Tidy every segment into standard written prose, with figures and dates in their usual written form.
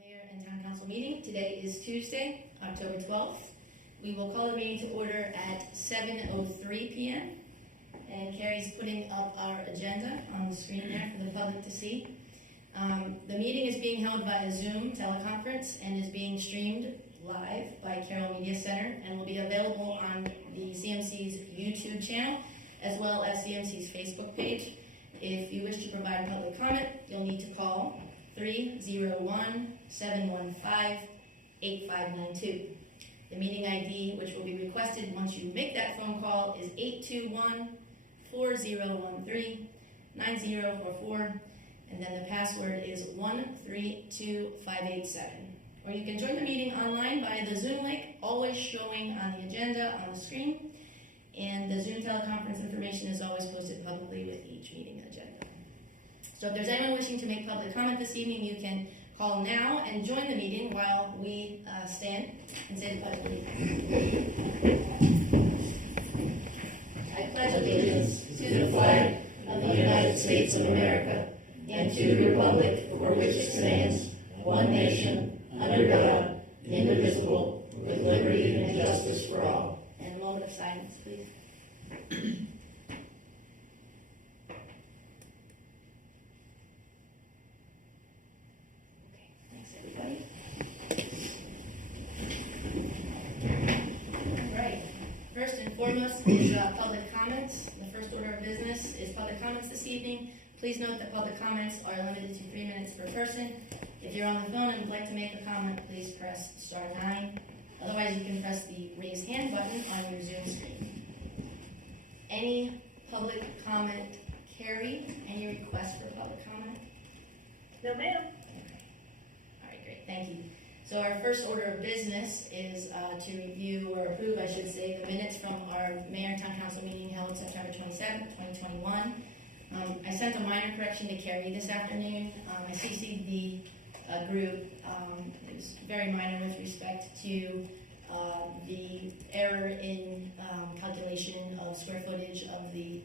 Mayor and Town Council meeting. Today is Tuesday, October 12th. We will call the meeting to order at 7:03 p.m. And Carrie's putting up our agenda on the screen there for the public to see. The meeting is being held by a Zoom teleconference and is being streamed live by Carroll Media Center and will be available on the CMC's YouTube channel as well as CMC's Facebook page. If you wish to provide public comment, you'll need to call 301-715-8592. The meeting ID, which will be requested once you make that phone call, is 821-4013-9044, and then the password is 132587. Or you can join the meeting online via the Zoom link, always showing on the agenda on the screen, and the Zoom teleconference information is always posted publicly with each meeting agenda. So if there's anyone wishing to make public comment this evening, you can call now and join the meeting while we stand and say the Pledge of Allegiance. I pledge allegiance to the flag of the United States of America and to the republic for which it stands, one nation, under God, indivisible, with liberty and justice for all. And a moment of silence, please. Foremost is public comments. The first order of business is public comments this evening. Please note that public comments are limited to 3 minutes per person. If you're on the phone and would like to make a comment, please press *9. Otherwise, you can press the raise hand button on your Zoom screen. Any public comment? Carrie, any requests for public comment? No, ma'am. Okay. All right, great. Thank you. So our first order of business is to review or approve, I should say, the minutes from our Mayor and Town Council meeting held September 27th, 2021. I sent a minor correction to Carrie this afternoon. I CC'd the group. It was very minor with respect to the error in calculation of square footage of the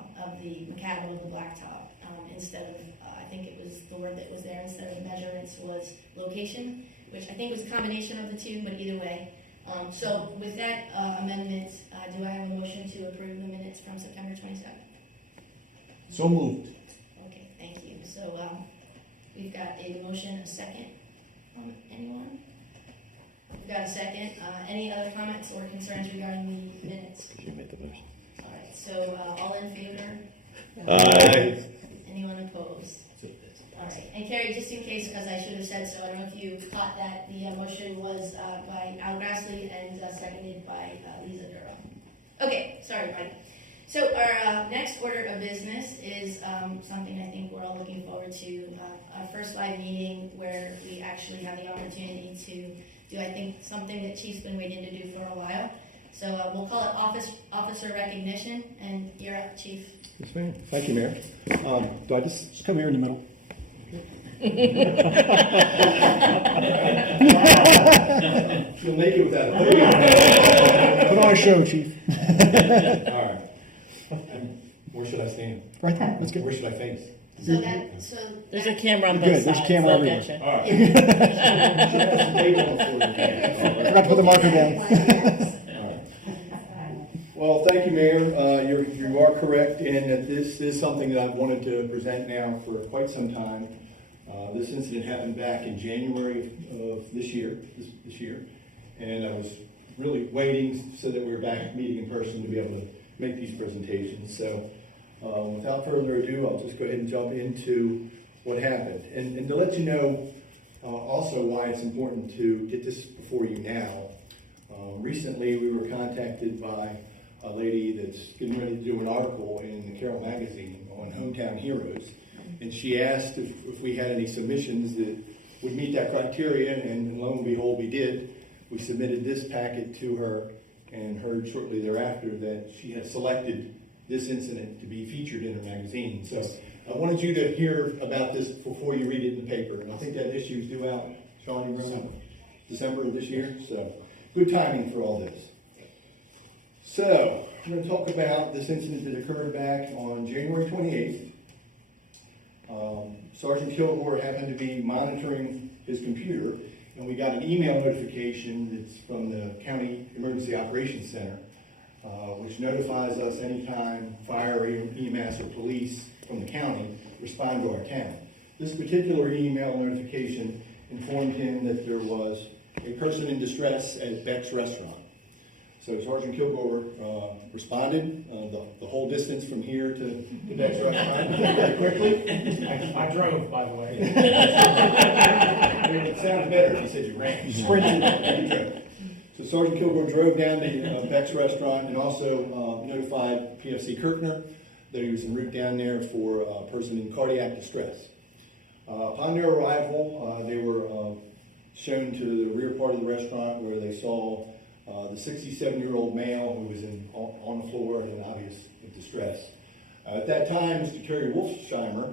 macadam of the blacktop. Instead of, I think it was the word that was there, instead of measurements was location, which I think was a combination of the two, but either way. So with that amendment, do I have a motion to approve the minutes from September 27th? So moved. Okay, thank you. So we've got a motion, a second. Anyone? We've got a second. Any other comments or concerns regarding the minutes? You made the motion. All right, so all in favor? Aye. Anyone opposed? All right, and Carrie, just in case, because I should have said so, I don't know if you caught that, the motion was by Al Grasley and seconded by Lisa Guroff. Okay, sorry, Mike. So our next order of business is something I think we're all looking forward to, our first live meeting where we actually have the opportunity to do, I think, something that Chief's been waiting to do for a while. So we'll call it officer recognition, and you're up, Chief. Yes, ma'am. Thank you, Mayor. Do I just come here in the middle? She'll make it without a Put on a show, Chief. All right. Where should I stand? Right there. That's good. Where should I face? There's a camera on both Good, sides. there's a camera They'll everywhere. get you. All right. She has to take one for me. Forgot to put the marker down. All right. Well, thank you, Mayor. You are correct in that this is something that I've wanted to present now for quite some time. This incident happened back in January of this year, and I was really waiting so that we were back meeting in person to be able to make these presentations. So without further ado, I'll just go ahead and jump into what happened. And to let you know also why it's important to get this before you now. Recently, we were contacted by a lady that's getting ready to do an article in the Carroll magazine on hometown heroes. And she asked if we had any submissions that would meet that criteria, and lo and behold, we did. We submitted this packet to her and heard shortly thereafter that she had selected this incident to be featured in her magazine. So I wanted you to hear about this before you read it in the paper. And I think that issue is due out, Sean, you remember? December of this year. So good timing for all this. So we're going to talk about this incident that occurred back on January 28th. Sergeant Kilgore happened to be monitoring his computer, and we got an email notification that's from the County Emergency Operations Center, which notifies us anytime fire, EMS, or police from the county respond to our town. This particular email notification informed him that there was a person in distress at Beck's Restaurant. So Sergeant Kilgore responded the whole distance from here to Beck's Restaurant very quickly. I drove, by the way. It sounds better if you said you ran. Sprinted. So Sergeant Kilgore drove down to Beck's Restaurant and also notified PFC Kirkner that he was en route down there for a person in cardiac distress. Upon their arrival, they were shown to the rear part of the restaurant where they saw the 67-year-old male who was on the floor in obvious distress. At that time, Mr. Terry Wolfsheimer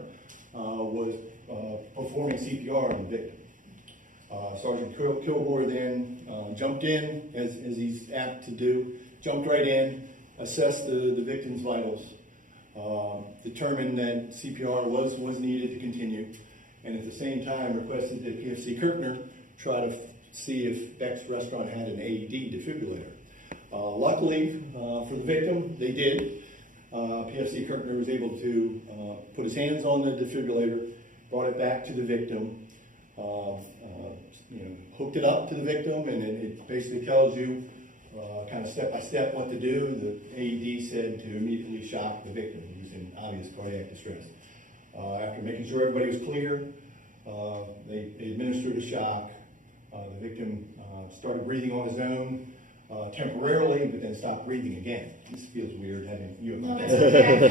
was performing CPR on the victim. Sergeant Kilgore then jumped in, as he's apt to do, jumped right in, assessed the victim's vitals, determined that CPR was needed to continue, and at the same time requested that PFC Kirkner try to see if Beck's Restaurant had an AED defibrillator. Luckily for the victim, they did. PFC Kirkner was able to put his hands on the defibrillator, brought it back to the victim, hooked it up to the victim, and it basically tells you kind of step by step what to do. The AED said to immediately shock the victim who was in obvious cardiac distress. After making sure everybody was clear, they administered a shock. The victim started breathing on his own temporarily, but then stopped breathing again. This feels weird having you. No, that's okay.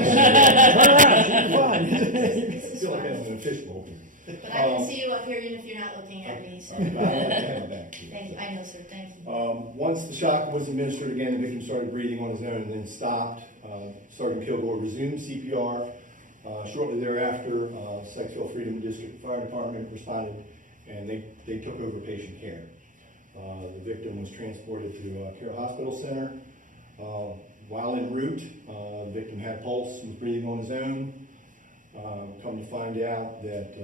I feel like I'm in a fishbowl. But I can see you up here even if you're not looking at me, so. I like to have it back. Thank you, I know, sir, thank you. Once the shock was administered again, the victim started breathing on his own and then stopped. Sergeant Kilgore resumed CPR. Shortly thereafter, Sykesville Freedom District Fire Department responded, and they took over patient care. The victim was transported to Carroll Hospital Center. While en route, the victim had pulse, was breathing on his own. Come to find out that,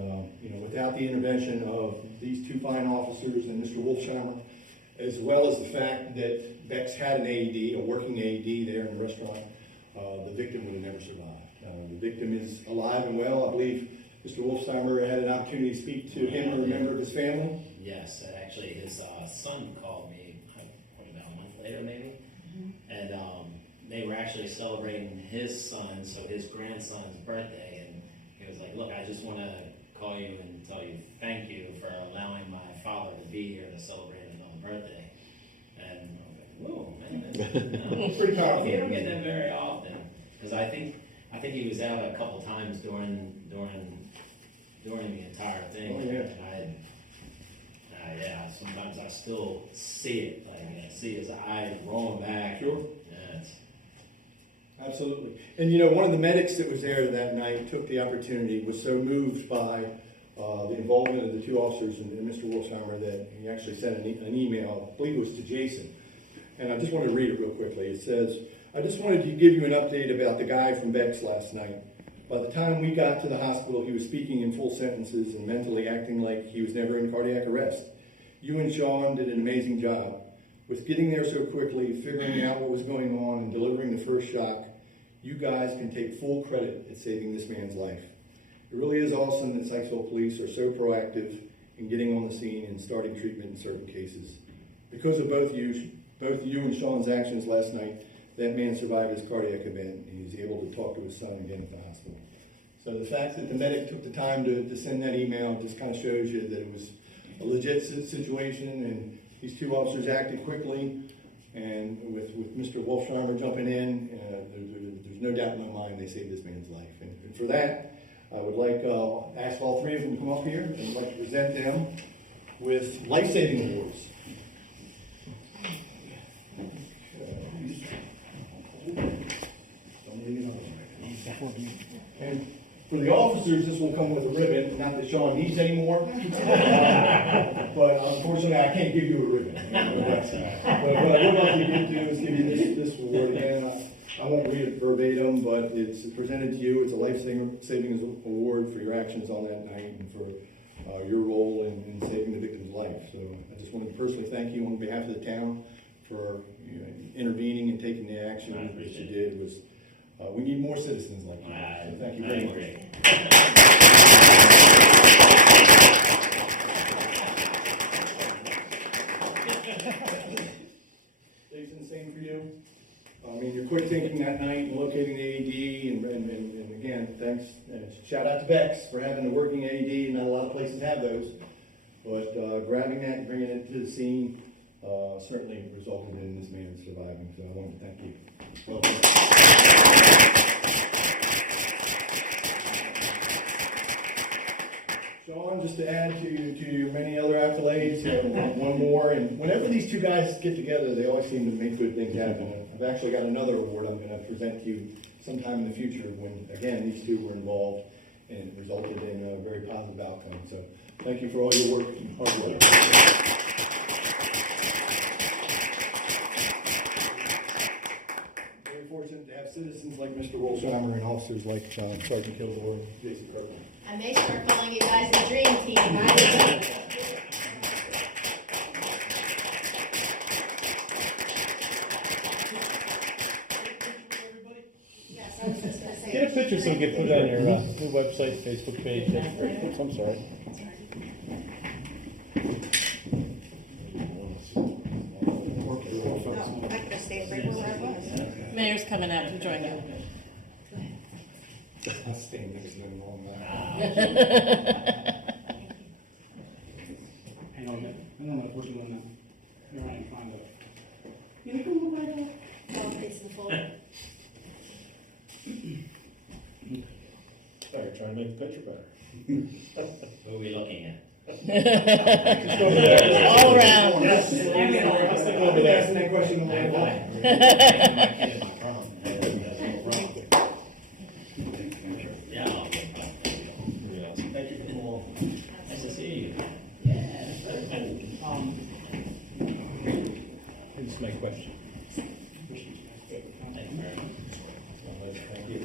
without the intervention of these two fine officers and Mr. Wolfsheimer, as well as the fact that Beck's had an AED, a working AED there in the restaurant, the victim would have never survived. The victim is alive and well. I believe Mr. Wolfsheimer had an opportunity to speak to him or a member of his family. Yes, actually his son called me, about a month later maybe, and they were actually celebrating his son, so his grandson's birthday, and he was like, look, I just want to call you and tell you thank you for allowing my father to be here to celebrate his own birthday. And I was like, whoa, man, Pretty powerful. You don't get that very often, because I think he was out a couple times during the entire thing. Oh, yeah. And yeah, sometimes I still see it. Like I see his eyes rolling back. Sure. Yeah, Absolutely. And one of the medics that was there that night took the opportunity, was so moved by the involvement of the two officers and Mr. Wolfsheimer that he actually sent an email, I believe it was to Jason. And I just wanted to read it real quickly. It says, I just wanted to give you an update about the guy from Beck's last night. By the time we got to the hospital, he was speaking in full sentences and mentally acting like he was never in cardiac arrest. You and Sean did an amazing job with getting there so quickly, figuring out what was going on, and delivering the first shock. You guys can take full credit at saving this man's life. It really is awesome that Sykesville police are so proactive in getting on the scene and starting treatment in certain cases. Because of both you and Sean's actions last night, that man survived his cardiac event, and he's able to talk to his son again at the hospital. So the fact that the medic took the time to send that email just kind of shows you that it was a legit situation, and these two officers acted quickly, and with Mr. Wolfsheimer jumping in, there's no doubt in my mind they saved this man's life. And for that, I would like to ask all three of them to come up here, and I'd like to present them with life-saving awards. And for the officers, this will come with a ribbon. Not that Sean needs any more, but unfortunately, I can't give you a ribbon. But what I would like to do is give you this award again. I won't read it verbatim, but it's presented to you. It's a life-saving award for your actions on that night and for your role in saving the victim's life. So I just wanted to personally thank you on behalf of the town for intervening and taking the action that you did. It was, we need more citizens like you. So thank you very much. Jason, same for you. I mean, your quick thinking that night and locating the AED, and again, thanks. Shout out to Bex for having a working AED. Not a lot of places have those, but grabbing that and bringing it to the scene certainly resulted in this man surviving. So I want to thank you. Sean, just to add to your many other accolades, one more, and whenever these two guys get together, they always seem to make good things happen. I've actually got another award I'm going to present to you sometime in the future when, again, these two were involved and it resulted in a very positive outcome. So thank you for all your work and hard work. Very fortunate to have citizens like Mr. Wolsheimer and officers like Sergeant Kildor and Jason Kirkland. I may start calling you guys the dream team, right? Yes, I was just gonna say. Get a picture so we can put it on your website, Facebook page. I'm sorry. Mayor's coming out to join you. I'll stand next to them all night. Hang on a minute. I don't know if we're doing that. Here I am, find it. You know, come right up. Oh, it's the folder. Sorry, trying to make the picture better. Who are we looking at? All around. Asking that question on my way. Thank you for the call. Nice to see you. That's my question. Thank you very much. Thank you.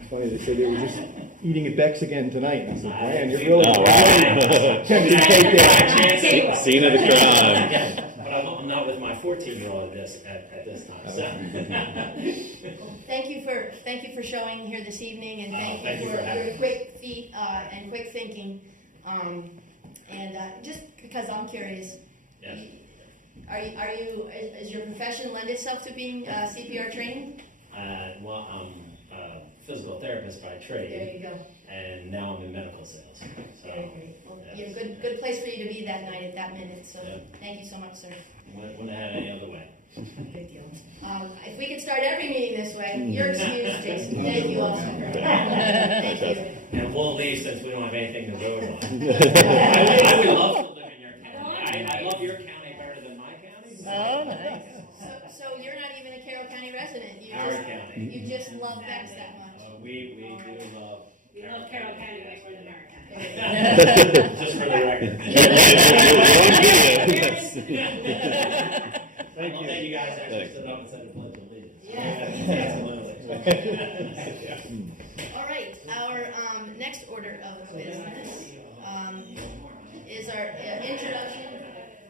It's funny, they said they were just eating at Beck's again tonight. I said, man, you're really tempted to take that. Scene of the crime. But I'm not with my 14-year-old at this time. So. Thank you for showing here this evening, and Thank you for for having your quick feet and quick thinking. Just because I'm curious, Yes. is your profession lend itself to being CPR trained? Well, I'm a physical therapist by There trade, you go. and now I'm in medical sales. So, Very great. Well, yes. yeah, good place for you to be that night at that minute. So Yeah. thank you so much, sir. wouldn't have had any other way. Good deal. If we could start every meeting this way, you're excused, Jason. Thank you all. Thank you. And we'll leave since we don't have anything to vote on. I would love to live in your county. I love your county better than my county. Oh, nice. So you're not even a Carroll County resident. Our county. You just love Bex that much. We do love. We love Carroll County way more than our county. Just for the record. I love that you guys actually stood up and said the pledge of allegiance. All right, our next order of business is our introduction.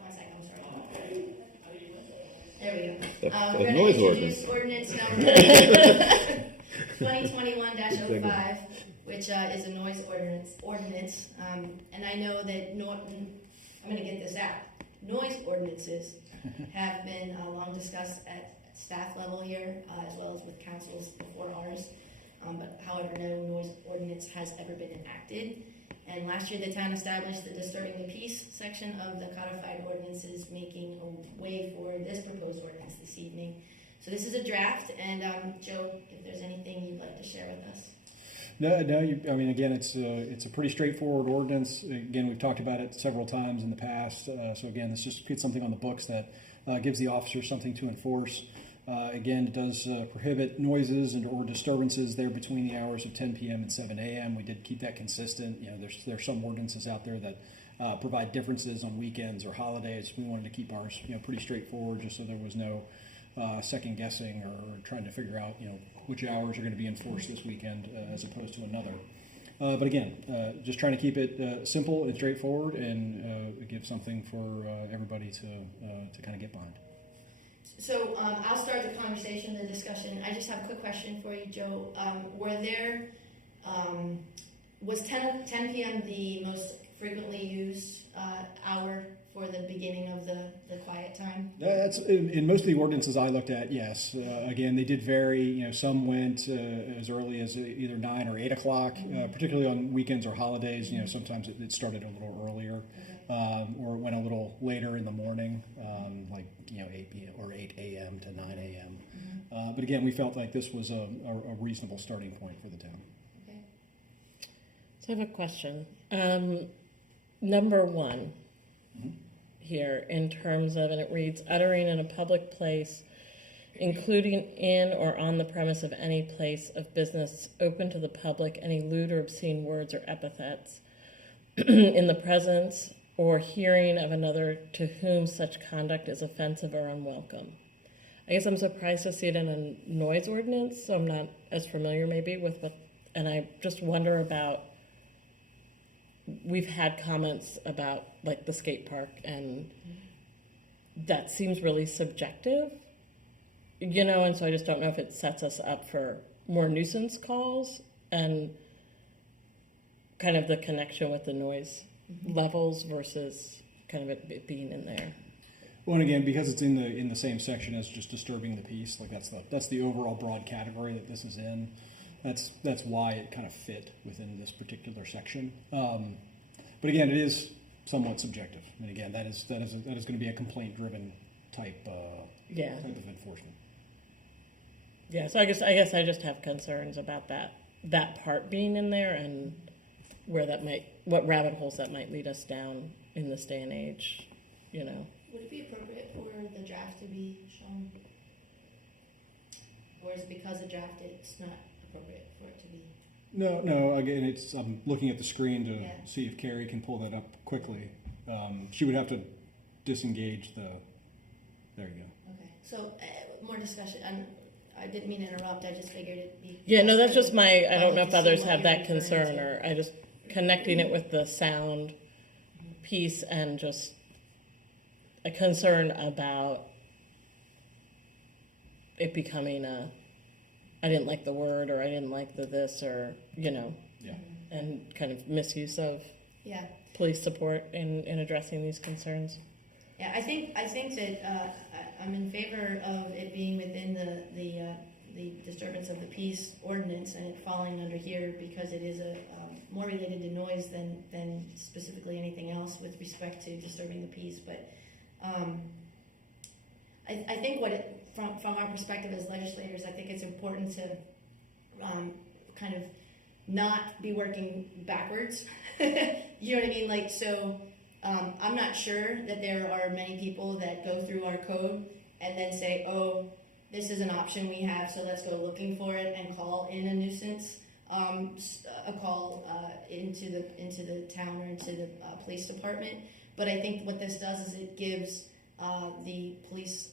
One second, I'm sorry. There we go. We're going to noise introduce ordinance number 2021-05, which is a noise ordinance. And I know that I'm going to get this out. Noise ordinances have been long discussed at staff level here, as well as with councils before ours. But however, no noise ordinance has ever been enacted. And last year, the town established the disturbing the peace section of the codified ordinances, making a way for this proposed ordinance this evening. So this is a draft, and Joe, if there's anything you'd like to share with us. No. I mean, again, it's a pretty straightforward ordinance. Again, we've talked about it several times in the past. So again, this just gets something on the books that gives the officers something to enforce. Again, it does prohibit noises or disturbances there between the hours of 10 p.m. and 7 a.m. We did keep that consistent. You know, there's some ordinances out there that provide differences on weekends or holidays. We wanted to keep ours, pretty straightforward, just so there was no second guessing or trying to figure out, which hours are going to be enforced this weekend as opposed to another. But again, just trying to keep it simple and straightforward and give something for everybody to kind of get behind. So I'll start the conversation, the discussion. I just have a quick question for you, Joe. Was 10 p.m. the most frequently used hour for the beginning of the quiet time? That's in most of the ordinances I looked at. Yes. Again, they did vary. Some went as early as either 9 or 8 o'clock, particularly on weekends or holidays. Sometimes it started a little earlier, or it went a little later in the morning, like 8 p.m. or 8 a.m. to 9 a.m. But again, we felt like this was a reasonable starting point for the town. Okay. So I have a question. Number one here in terms of, and it reads, uttering in a public place, including in or on the premise of any place of business open to the public, any lewd or obscene words or epithets in the presence or hearing of another to whom such conduct is offensive or unwelcome. I guess I'm surprised to see it in a noise ordinance, so I'm not as familiar maybe with what, and I just wonder about, we've had comments about like the skate park, and that seems really subjective, and so I just don't know if it sets us up for more nuisance calls and kind of the connection with the noise levels versus kind of it being in there. Well, and again, because it's in the same section as just disturbing the peace, like that's the overall broad category that this is in. That's why it kind of fit within this particular section. But again, it is somewhat subjective, and again, that is going to be a complaint-driven type of enforcement. Yeah, so I guess I just have concerns about that part being in there and where what rabbit holes that might lead us down in this day and age, Would it be appropriate for the draft to be shown? Or is it because the draft it's not appropriate for it to be? No. Again, I'm looking at the screen to see if Carrie can pull that up quickly. She would have to disengage the. There you go. Okay. So more discussion. I didn't mean to interrupt. I just figured it'd be. Yeah, no, that's just my. I don't know if to see others what have you're that concern, referring to. or I just connecting it with the sound piece and just a concern about it becoming I didn't like the word, or I didn't like the this, or and kind of misuse of police support in addressing these concerns. Yeah, I think that I'm in favor of it being within the disturbance of the peace ordinance and it falling under here because it is more related to noise than specifically anything else with respect to disturbing the peace. But I think from our perspective as legislators, I think it's important to kind of not be working backwards. You know what I mean? Like, so I'm not sure that there are many people that go through our code and then say, oh, this is an option we have, so let's go looking for it and call in a nuisance, a call into the town or into the police department. But I think what this does is it gives the police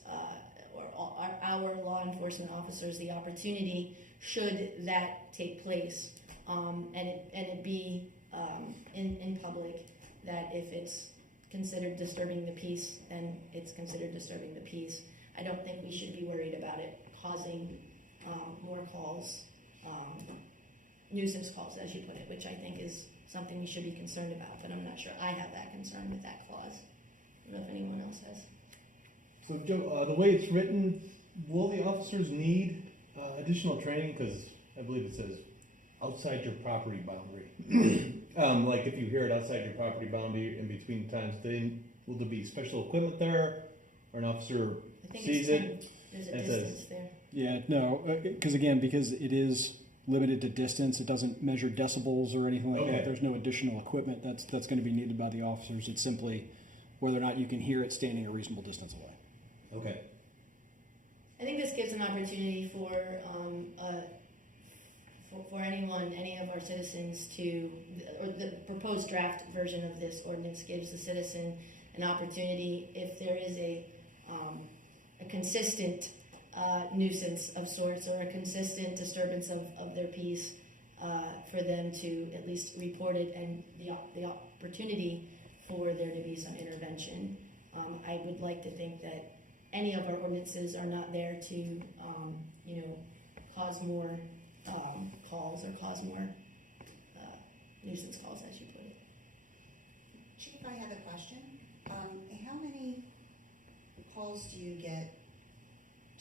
or our law enforcement officers the opportunity, should that take place, and it be in public, that if it's considered disturbing the peace, then it's considered disturbing the peace. I don't think we should be worried about it causing more calls, nuisance calls, as you put it, which I think is something we should be concerned about, but I'm not sure I have that concern with that clause. I don't know if anyone else has. So Joe, the way it's written, will the officers need additional training? Because I believe it says outside your property boundary. Like if you hear it outside your property boundary in between times, then will there be special equipment there, or an officer sees it? There's a and distance says, there. Yeah, no, because it is limited to distance. It doesn't measure decibels or anything like that. There's no additional equipment that's going to be needed by the officers. It's simply whether or not you can hear it standing a reasonable distance away. Okay. I think this gives an opportunity for anyone, any of our citizens or the proposed draft version of this ordinance gives the citizen an opportunity, if there is a consistent nuisance of sorts or a consistent disturbance of their peace, for them to at least report it and the opportunity for there to be some intervention. I would like to think that any of our ordinances are not there to, cause more calls or cause more nuisance calls, as you put it. Chief, I have a question. How many calls do you get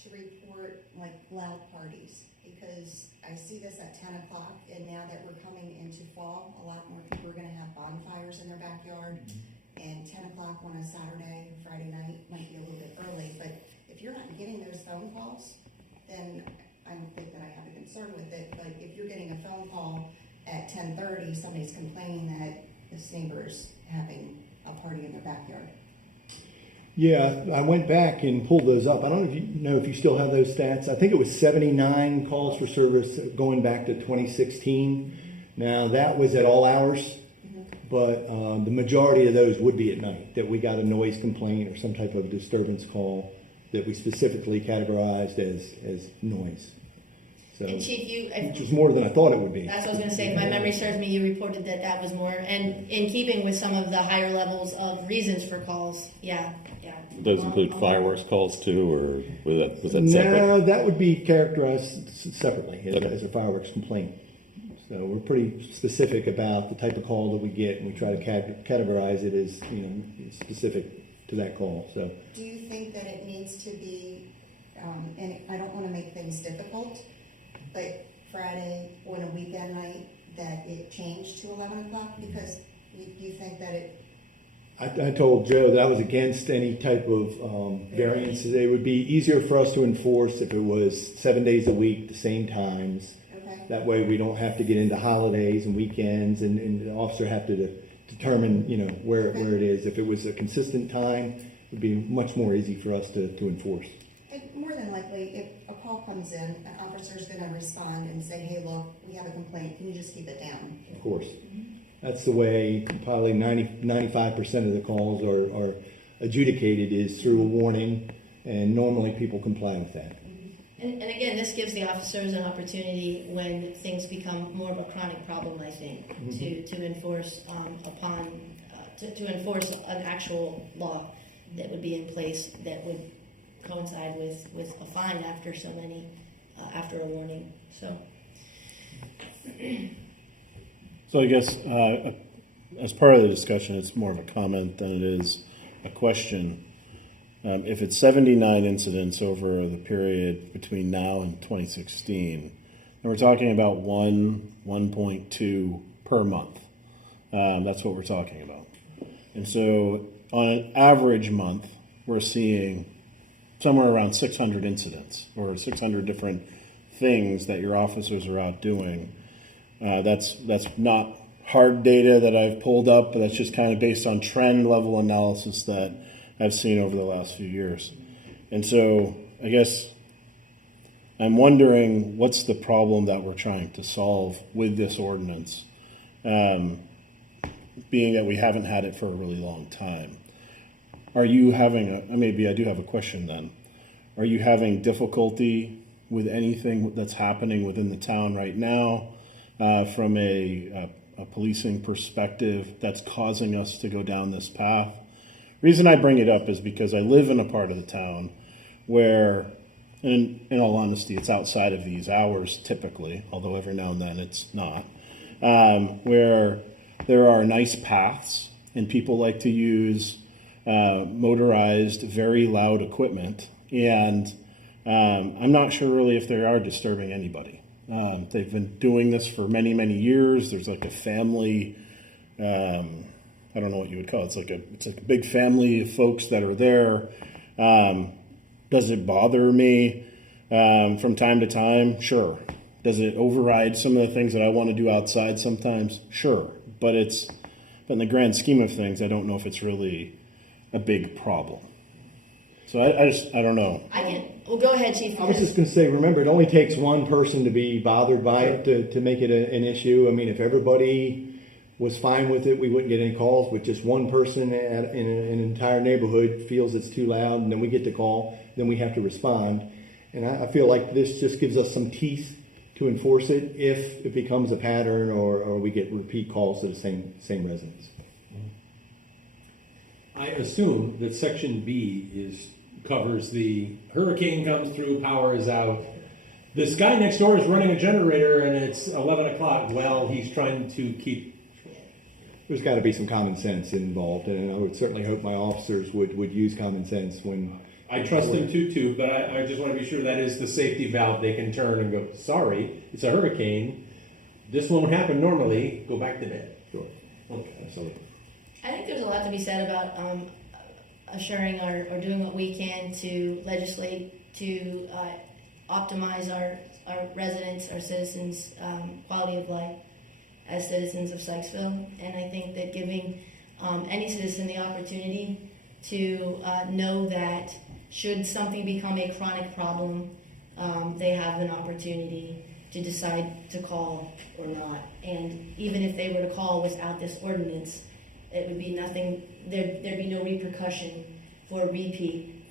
to report like loud parties? Because I see this at 10 o'clock, and now that we're coming into fall, a lot more people are going to have bonfires in their backyard. And 10 o'clock on a Saturday, Friday night might be a little bit early. But if you're not getting those phone calls, then I don't think that I have a concern with it. But if you're getting a phone call at 10:30, somebody's complaining that this neighbor's having a party in their backyard. Yeah, I went back and pulled those up. I don't know if you still have those stats. I think it was 79 calls for service going back to 2016. Now, that was at all hours, but the majority of those would be at night, that we got a noise complaint or some type of disturbance call that we specifically categorized as noise. So, And Chief, which was more than I thought it would be. that's what I was going to say. If my memory serves me, you reported that was more, and in keeping with some of the higher levels of reasons for calls. Yeah. Those include fireworks calls too, or was that separate? No, that would be characterized separately Okay. as a fireworks complaint. So we're pretty specific about the type of call that we get, and we try to categorize it as specific to that call. So Do you think that it needs to be, and I don't want to make things difficult, but Friday on a weekend night that it changed to 11 o'clock? Because you think that it... I told Joe that I was against any type of variances. It would be easier for us to enforce if it was 7 days a week, the same times. Okay. That way we don't have to get into holidays and weekends, and the officer have to determine, where it is. If it was a consistent time, it would be much more easy for us to enforce. And more than likely, if a call comes in, an officer's going to respond and say, hey, look, we have a complaint. Can you just keep it down? Of course. That's the way probably 95% of the calls are adjudicated, is through a warning, and normally people comply with that. And again, this gives the officers an opportunity when things become more of a chronic problem, I think, to enforce to enforce an actual law that would be in place that would coincide with a fine after after a warning. So I guess as part of the discussion, it's more of a comment than it is a question. If it's 79 incidents over the period between now and 2016, and we're talking about 1.2 per month. That's what we're talking about. And so on an average month, we're seeing somewhere around 600 incidents or 600 different things that your officers are out doing. That's not hard data that I've pulled up, but that's just kind of based on trend level analysis that I've seen over the last few years. And so I guess I'm wondering what's the problem that we're trying to solve with this ordinance, being that we haven't had it for a really long time. Are you having maybe I do have a question then. Are you having difficulty with anything that's happening within the town right now from a policing perspective that's causing us to go down this path? The reason I bring it up is because I live in a part of the town where, in all honesty, it's outside of these hours typically, although every now and then it's not, where there are nice paths and people like to use motorized, very loud equipment, and I'm not sure really if they are disturbing anybody. They've been doing this for many, many years. There's like a family, I don't know what you would call it. It's like a big family of folks that are there. Does it bother me from time to time? Sure. Does it override some of the things that I want to do outside sometimes? Sure. But in the grand scheme of things, I don't know if it's really a big problem. So I don't know. Well, go ahead, Chief. I was just going to say, remember, it only takes one person to be bothered by it to make it an issue. I mean, if everybody was fine with it, we wouldn't get any calls. But just one person in an entire neighborhood feels it's too loud, and then we get the call, then we have to respond. And I feel like this just gives us some teeth to enforce it if it becomes a pattern or we get repeat calls to the same residents. I assume that section B covers the hurricane comes through, power is out. This guy next door is running a generator and it's 11 o'clock. Well, he's trying to keep. There's got to be some common sense involved, and I would certainly hope my officers would use common sense when. I trust them too, but I just want to be sure that is the safety valve. They can turn and go, sorry, it's a hurricane. This won't happen normally. Go back to bed. Sure. Okay. Absolutely. I think there's a lot to be said about assuring or doing what we can to legislate to optimize our residents, our citizens' quality of life as citizens of Sykesville. And I think that giving any citizen the opportunity to know that should something become a chronic problem, they have an opportunity to decide to call or not. And even if they were to call without this ordinance, it would be nothing, there'd be no repercussion for repeat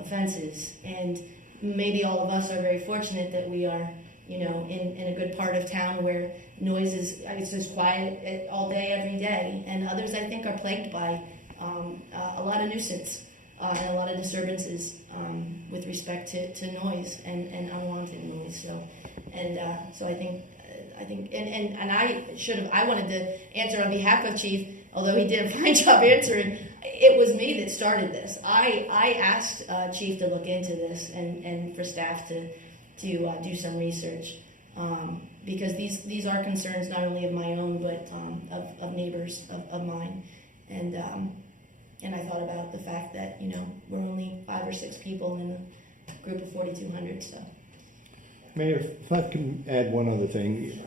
offenses. And maybe all of us are very fortunate that we are, in a good part of town where noise is, it's just quiet all day, every day. And others, I think, are plagued by a lot of nuisance and a lot of disturbances with respect to noise and unwanted noise. So I think, I wanted to answer on behalf of Chief, although he did a fine job answering. It was me that started this. I asked Chief to look into this and for staff to do some research because these are concerns not only of my own but of neighbors of mine, and I thought about the fact that we're only 5 or 6 people in a group of 4,200. So, Mayor, if I can add one other thing.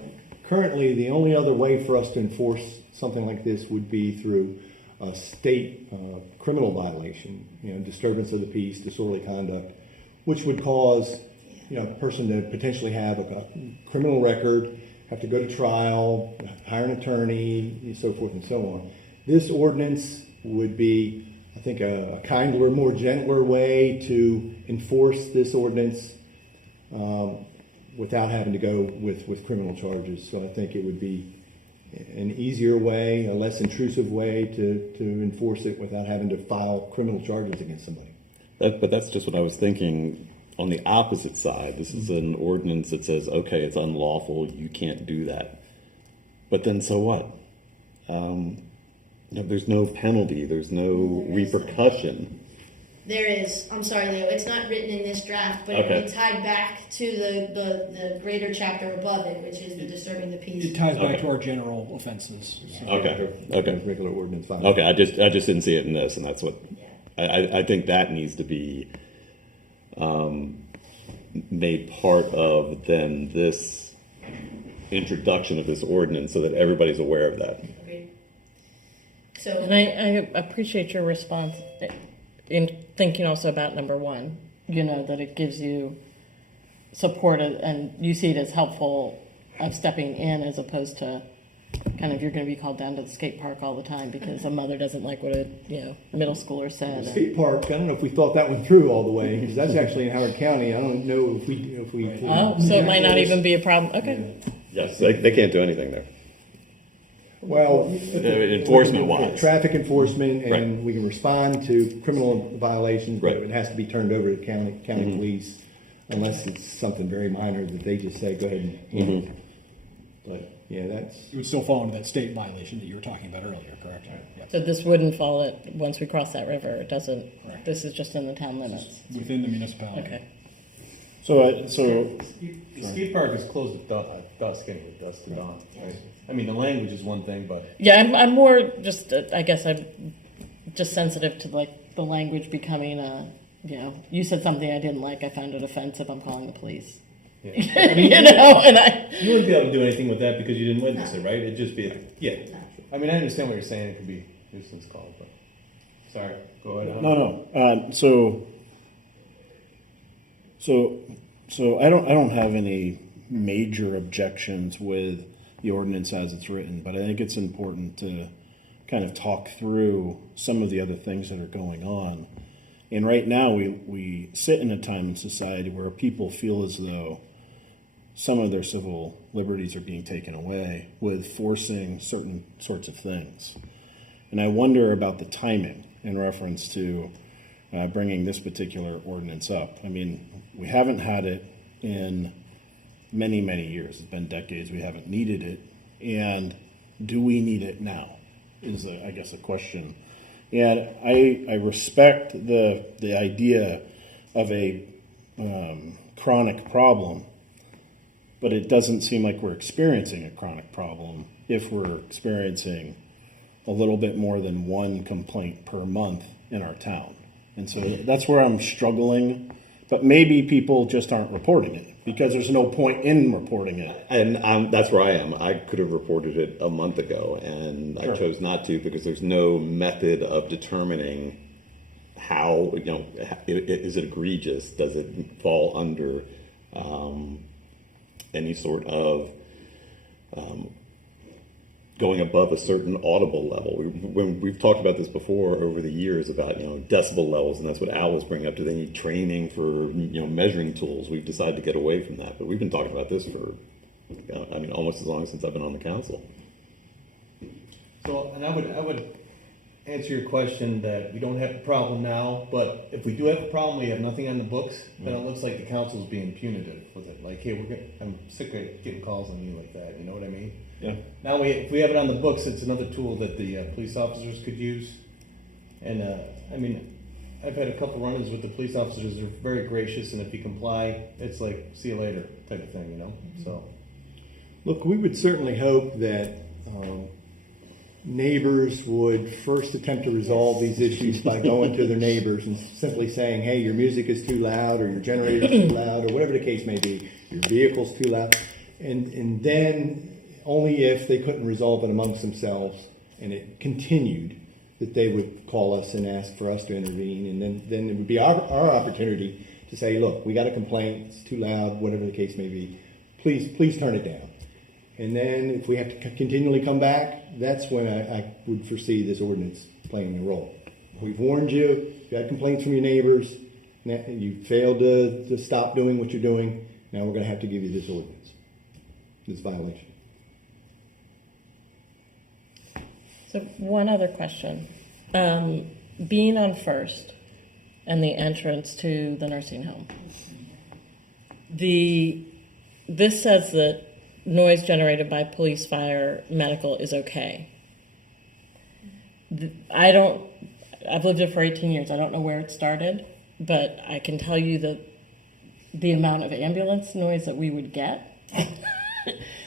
Currently, the only other way for us to enforce something like this would be through a state criminal violation, disturbance of the peace, disorderly conduct, which would cause a person to potentially have a criminal record, have to go to trial, hire an attorney, and so forth and so on. This ordinance would be, I think, a kinder, more gentler way to enforce this ordinance without having to go with criminal charges. So I think it would be an easier way, a less intrusive way to enforce it without having to file criminal charges against somebody. But that's just what I was thinking. On the opposite side, this is an ordinance that says, okay, it's unlawful, you can't do that. But then so what? There's no penalty, there's no repercussion. there is, I'm sorry, Leo, it's not written in this draft, but Okay. it would be tied back to the greater chapter above it, which is the disturbing the peace. It ties back Okay. to our general offenses. So. Okay. Regular ordinance violation. Okay, I just didn't see it in this, and that's what Yeah. I think that needs to be made part of then this introduction of this ordinance, so that everybody's aware of that. Agreed. So, And I appreciate your response in thinking also about number one, that it gives you support and you see it as helpful of stepping in as opposed to kind of you're going to be called down to the skate park all the time because a mother doesn't like what a middle schooler said. The skate park, I don't know if we thought that one through all the way, because that's actually in Howard County. I don't know if we. Oh, so it might not even be a problem. Okay. Yes, they can't do anything there. Well, enforcement-wise. Traffic enforcement, and Right. we can respond to criminal violations, but Right. it has to be turned over to county Mhm. police, unless it's something very minor that they just say, go ahead and handle it. But, yeah, that's, You would still fall into that state violation that you were talking about earlier, correct? Yeah. So this wouldn't fall once we cross that river. It doesn't. Right. This is just in the town limits. Within the municipality. Okay. So The skate park is closed at dusk anyway, dusk to dawn, right? I mean, the language is one thing, but Yeah, I'm more just. I guess I'm just sensitive to like the language becoming a. You said something I didn't like. I found it offensive. I'm calling the police. yeah. I mean, And I. you wouldn't be able to do anything with that because you didn't witness it, right? It'd just be, I mean, I understand what you're saying. It could be nuisance call, but sorry, go ahead. no. So I don't have any major objections with the ordinance as it's written, but I think it's important to kind of talk through some of the other things that are going on. And right now, we sit in a time in society where people feel as though some of their civil liberties are being taken away with forcing certain sorts of things. And I wonder about the timing in reference to bringing this particular ordinance up. I mean, we haven't had it in many, many years. It's been decades we haven't needed it. And do we need it now is, I guess, a question. And I respect the idea of a chronic problem, but it doesn't seem like we're experiencing a chronic problem if we're experiencing a little bit more than one complaint per month in our town. And so that's where I'm struggling. But maybe people just aren't reporting it because there's no point in reporting it. And that's where I am. I could have reported it a month ago, and Sure. I chose not to because there's no method of determining how, is it egregious? Does it fall under any sort of going above a certain audible level? We've talked about this before over the years about, decibel levels, and that's what Al was bringing up. Do they need training for, measuring tools? We've decided to get away from that, but we've been talking about this for, almost as long since I've been on the council. So, and I would answer your question that we don't have a problem now, but if we do have a problem, we have nothing on the books, then it looks like the council's being punitive with it. Like, hey, I'm sick of getting calls on me like that, you know what I mean? Yeah. Now, if we have it on the books, it's another tool that the police officers could use. And, I've had a couple run-ins with the police officers. They're very gracious, and if you comply, it's like, see you later type of thing, So, Look, we would certainly hope that neighbors would first attempt to resolve these issues by going to their neighbors and simply saying, hey, your music is too loud, or your generator's too loud, or whatever the case may be, your vehicle's too loud. And then only if they couldn't resolve it amongst themselves and it continued, that they would call us and ask for us to intervene. And then it would be our opportunity to say, look, we got a complaint, it's too loud, whatever the case may be. Please turn it down. And then if we have to continually come back, that's when I would foresee this ordinance playing a role. We've warned you, you had complaints from your neighbors, you failed to stop doing what you're doing, now we're going to have to give you this ordinance, this violation. So one other question. Being on First and the entrance to the nursing home, this says that noise generated by police, fire, medical is okay. I've lived here for 18 years. I don't know where it started, but I can tell you that the amount of ambulance noise that we would get,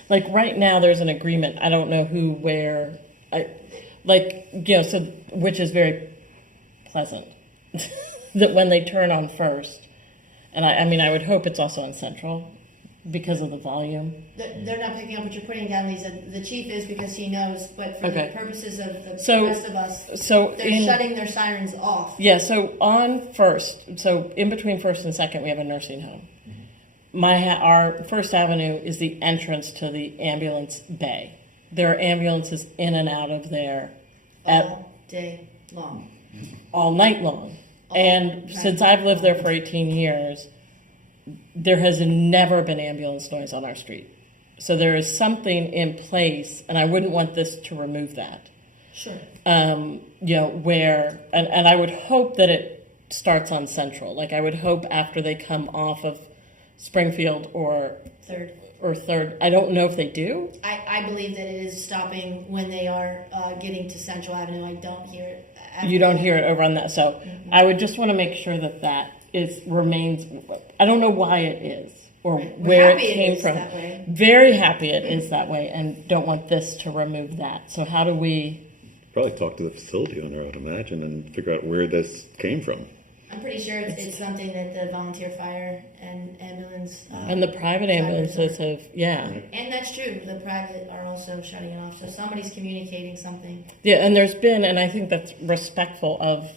like right now there's an agreement. I don't know who, where, which is very pleasant that when they turn on First, and I would hope it's also on Central because of the volume. They're not picking up what you're putting down, Lisa. The chief is because he knows, but for Okay. the purposes of the So- rest of us, So they're shutting their sirens off. Yeah, so on First, so in between First and Second, we have a nursing home. Our First Avenue is the entrance to the ambulance bay. There are ambulances in and out of there All day long. all night long. And since I've lived there for 18 years, there has never been ambulance noise on our street. So there is something in place, and I wouldn't want this to remove that. Sure. Where, and I would hope that it starts on Central. Like I would hope after they come off of Springfield or Third. I don't know if they do. I believe that it is stopping when they are getting to Central Avenue. I don't hear it. You don't hear it over on that. So I would just want to make sure that remains. I don't know why it is or where it came from. That way. Very happy it is that way, and don't want this to remove that. So how do we? Probably talk to the facility owner, I would imagine, and figure out where this came from. I'm pretty sure it's something that the volunteer fire and ambulance And the private ambulances have, yeah. And that's true. The private are also shutting it off. So somebody's communicating something. Yeah, and there's been, and I think that's respectful of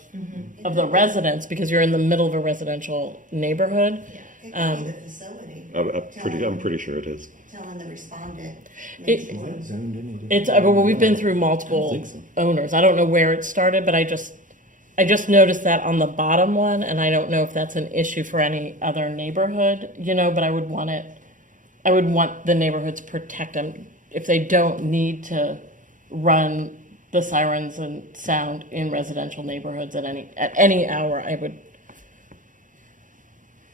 the residents because you're in the middle of a residential neighborhood. It could be the facility. I'm pretty sure it is. Telling the respondent. We've been through multiple owners. I don't know where it started, but I just I just noticed that on the bottom one, and I don't know if that's an issue for any other neighborhood, but I would want the neighborhoods to protect them. If they don't need to run the sirens and sound in residential neighborhoods at any hour,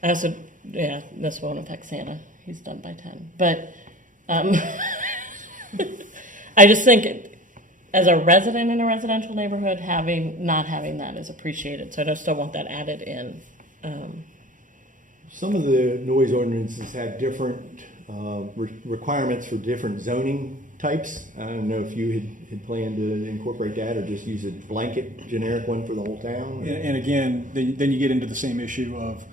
this won't affect Santa. He's done by 10. But I just think as a resident in a residential neighborhood, not having that is appreciated. So I just don't want that added in. Some of the noise ordinances have different requirements for different zoning types. I don't know if you had planned to incorporate that or just use a blanket generic one for the whole town. And again, then you get into the same issue of,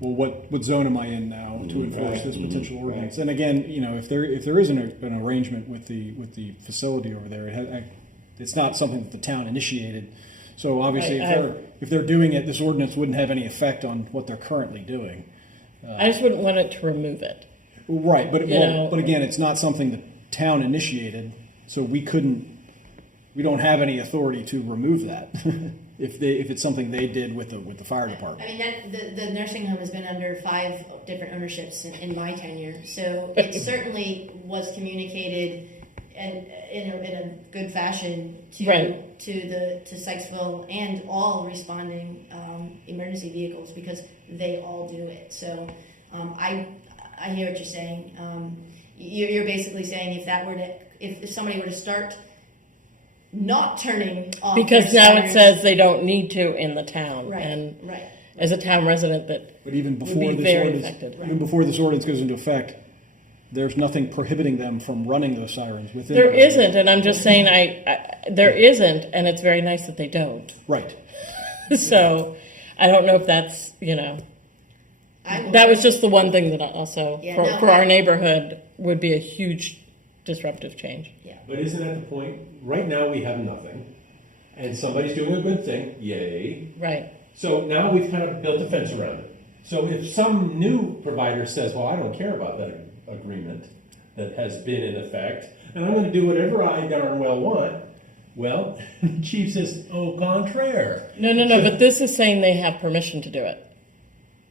what zone am I in now to enforce this potential ordinance? Right. And again, if there is an arrangement with the facility over there, it's not something that the town initiated. So obviously, if they're doing it, this ordinance wouldn't have any effect on what they're currently doing. I just wouldn't want it to remove it. Right, but again, it's not something the town initiated, so we don't have any authority to remove that. If it's something they did with the fire department. I mean, the nursing home has been under 5 different ownerships in my tenure, so it certainly was communicated and in a good fashion to Sykesville and all responding emergency vehicles, because they all do it. So I hear what you're saying. You're basically saying if somebody were to start not turning off, because now it says they don't need to in the town, right, and right. As a town resident, but even before would be this very ordinance, affected. even before this ordinance goes into effect, there's nothing prohibiting them from running those sirens within. There isn't, and I'm just saying there isn't, and it's very nice that they don't. Right. So I don't know if that's that was just the one thing that also for our neighborhood would be a huge disruptive change. Yeah. But isn't that the point? Right now we have nothing, and somebody's doing a good thing. Yay! Right. So now we've kind of built a fence around it. So if some new provider says, "Well, I don't care about that agreement that has been in effect, and I'm going to do whatever I darn well want," well, the chief says, "Au contraire." No. But this is saying they have permission to do it.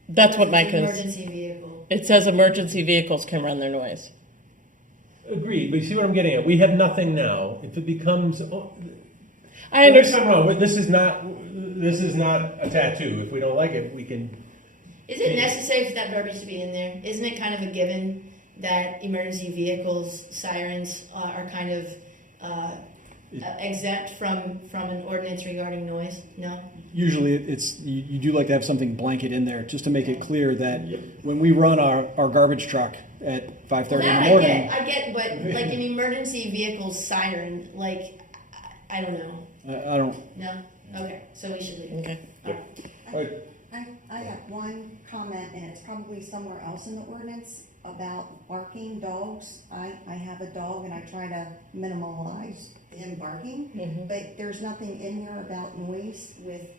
That's what my emergency vehicle. It says emergency vehicles can run their noise. Agreed, but you see what I'm getting at? We have nothing now. If it becomes, I understand. I'm wrong, but this is not a tattoo. If we don't like it, we can. Is it necessary for that verbiage to be in there? Isn't it kind of a given that emergency vehicles, sirens are kind of exempt from an ordinance regarding noise? No? Usually it's you do like to have something blanket in there just to make it clear that when we run our garbage truck at 5:30 in the morning. I get, but like an emergency vehicle siren, like, I don't know. I don't. No? Okay, so we should leave it. Okay. I have one comment, and it's probably somewhere else in the ordinance about barking dogs. I have a dog, and I try to minimize him barking, but there's nothing in there about noise with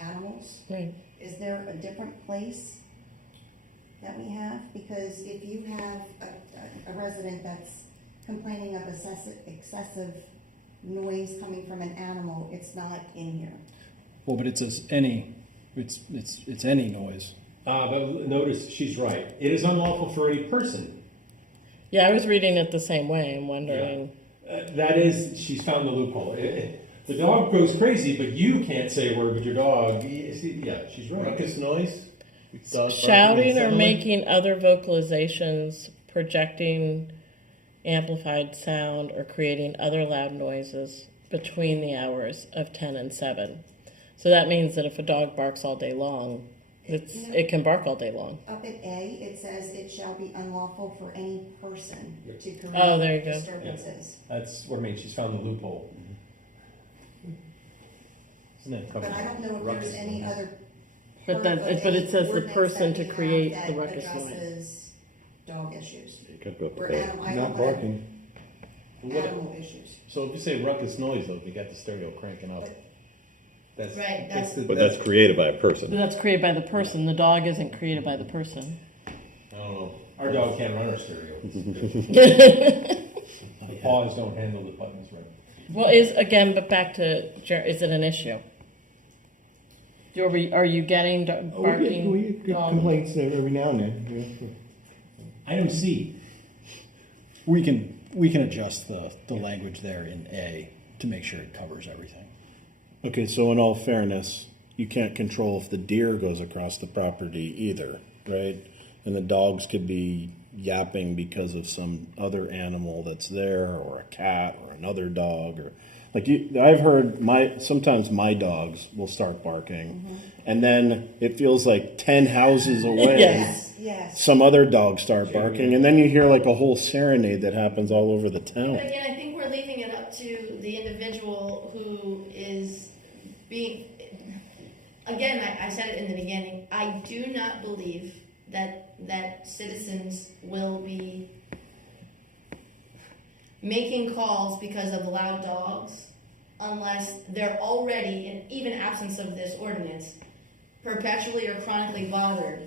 animals. Right. Is there a different place that we have? Because if you have a resident that's complaining of excessive noise coming from an animal, it's not in here. Well, but it says any. It's any noise. But notice she's right. It is unlawful for any person. Yeah, I was reading it the same way. I'm wondering. That is, she's found the loophole. The dog goes crazy, but you can't say a word with your dog. Yeah, she's right. Ruckus noise? Shouting or making other vocalizations, projecting amplified sound, or creating other loud noises between the hours of 10 and 7. So that means that if a dog barks all day long, it can bark all day long. Up at A, it says it shall be unlawful for any person to create there you go. disturbances. Yeah. That's what I mean. She's found the loophole. But I don't know if there's any other. But it says the person to create the ruckus noise. Addresses dog issues. You could go up to Or bed. Not barking. animal issues. So if you say ruckus noise, though, if you got the stereo cranking up, that's Right, But that's created by a person. But that's created by the person. The dog isn't created by the person. I don't know. Our dog can't run her stereo. The paws don't handle the buttons right. Well, but back to, is it an issue? Are you getting barking? We get complaints every now and then. Item C. We can adjust the language there in A to make sure it covers everything. Okay, so in all fairness, you can't control if the deer goes across the property either, right? And the dogs could be yapping because of some other animal that's there, or a cat, or another dog, or I've heard sometimes my dogs will start barking, and then it feels like 10 houses away. Yes. Some other dogs start barking, and then you hear like a whole serenade that happens all over the town. But again, I think we're leaving it up to the individual who is being, again, I said it in the beginning, I do not believe that citizens will be making calls because of loud dogs unless they're already, in even absence of this ordinance, perpetually or chronically bothered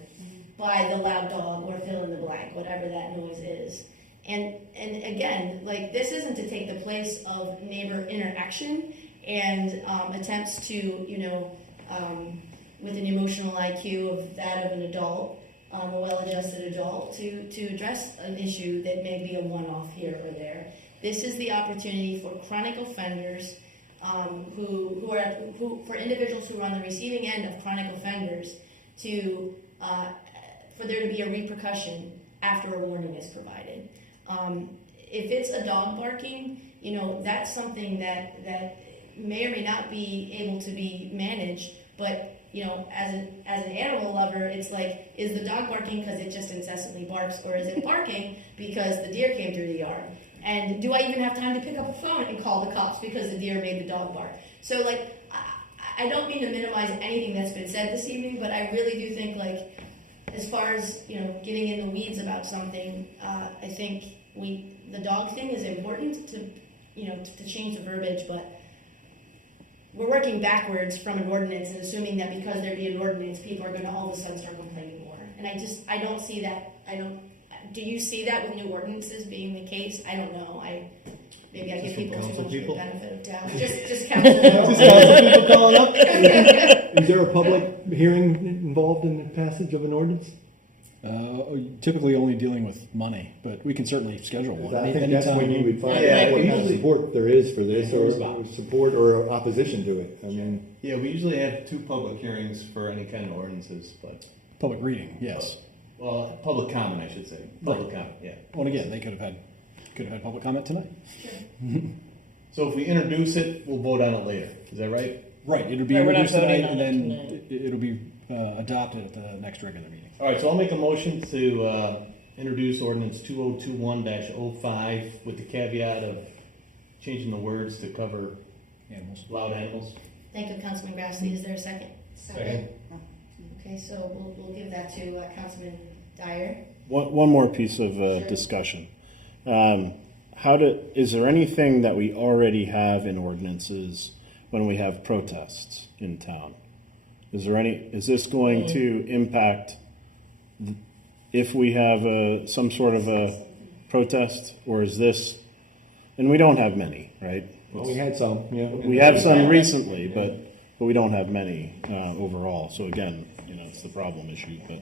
by the loud dog or fill in the blank, whatever that noise is. And again, like, this isn't to take the place of neighbor interaction and attempts to, with an emotional IQ of that of an adult, a well-adjusted adult, to address an issue that may be a one-off here or there. This is the opportunity for chronic offenders, for individuals who are on the receiving end of chronic offenders, for there to be a repercussion after a warning is provided. If it's a dog barking, that's something that may or may not be able to be managed, but as an animal lover, it's like, is the dog barking because it just incessantly barks, or is it barking because the deer came through the yard? And do I even have time to pick up a phone and call the cops because the deer made the dog bark? So, I don't mean to minimize anything that's been said this evening, but I really do think, as far as, getting in the weeds about something, I think the dog thing is important to change the verbiage, but we're working backwards from an ordinance and assuming that because there be an ordinance, people are going to all of a sudden start complaining more. And I don't see that. Do you see that with new ordinances being the case? I don't know. Maybe I give people too much of the benefit of doubt. Just council. People calling up. Is there a public hearing involved in the passage of an ordinance? Typically only dealing with money, but we can certainly schedule one. I think that's when you would find out what kind of support there is for this, or support or opposition to it. Yeah, we usually have 2 public hearings for any kind of ordinances, but Public reading, yes. well, public comment, I should say. Public comment, yeah. Well, again, they could have had public comment tonight. So if we introduce it, we'll vote on it later. Is that right? Right, it'll be Right, we're not introduced tonight, voting on and it then tonight. it'll be adopted at the next regular meeting. All right, so I'll make a motion to introduce ordinance 2021-05 with the caveat of changing the words to cover Animals. loud animals. Thank you, Councilman Grasley. Is there a second? Second. Okay, so we'll give that to Councilman Dyer. One more piece of discussion. Is there anything that we already have in ordinances when we have protests in town? Is this going to impact if we have some sort of a protest, or is this, and we don't have many, right? Well, we had some, yeah. We have some recently, but we don't have many overall. So again, it's the problem issue. But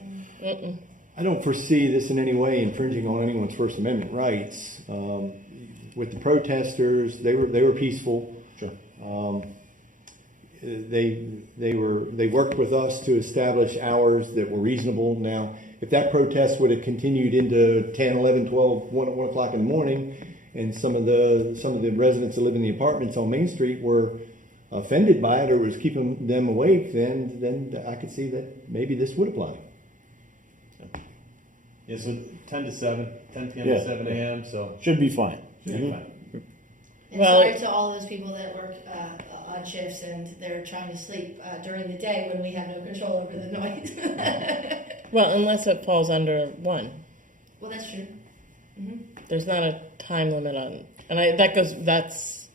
I don't foresee this in any way infringing on anyone's First Amendment rights. With the protesters, they were peaceful. Sure. They worked with us to establish hours that were reasonable. Now, if that protest would have continued into 10, 11, 12, 1 o'clock in the morning, and some of the residents that live in the apartments on Main Street were offended by it or was keeping them awake, then I could see that maybe this would apply. Yeah, so 10 to 7, 10 p.m. Yeah. to 7 a.m., so should be fine. should be fine. And Well- sorry to all those people that work odd shifts and they're trying to sleep during the day when we have no control over the noise. Well, unless it falls under 1. Well, that's true. Mm-hmm. There's not a time limit on, and that's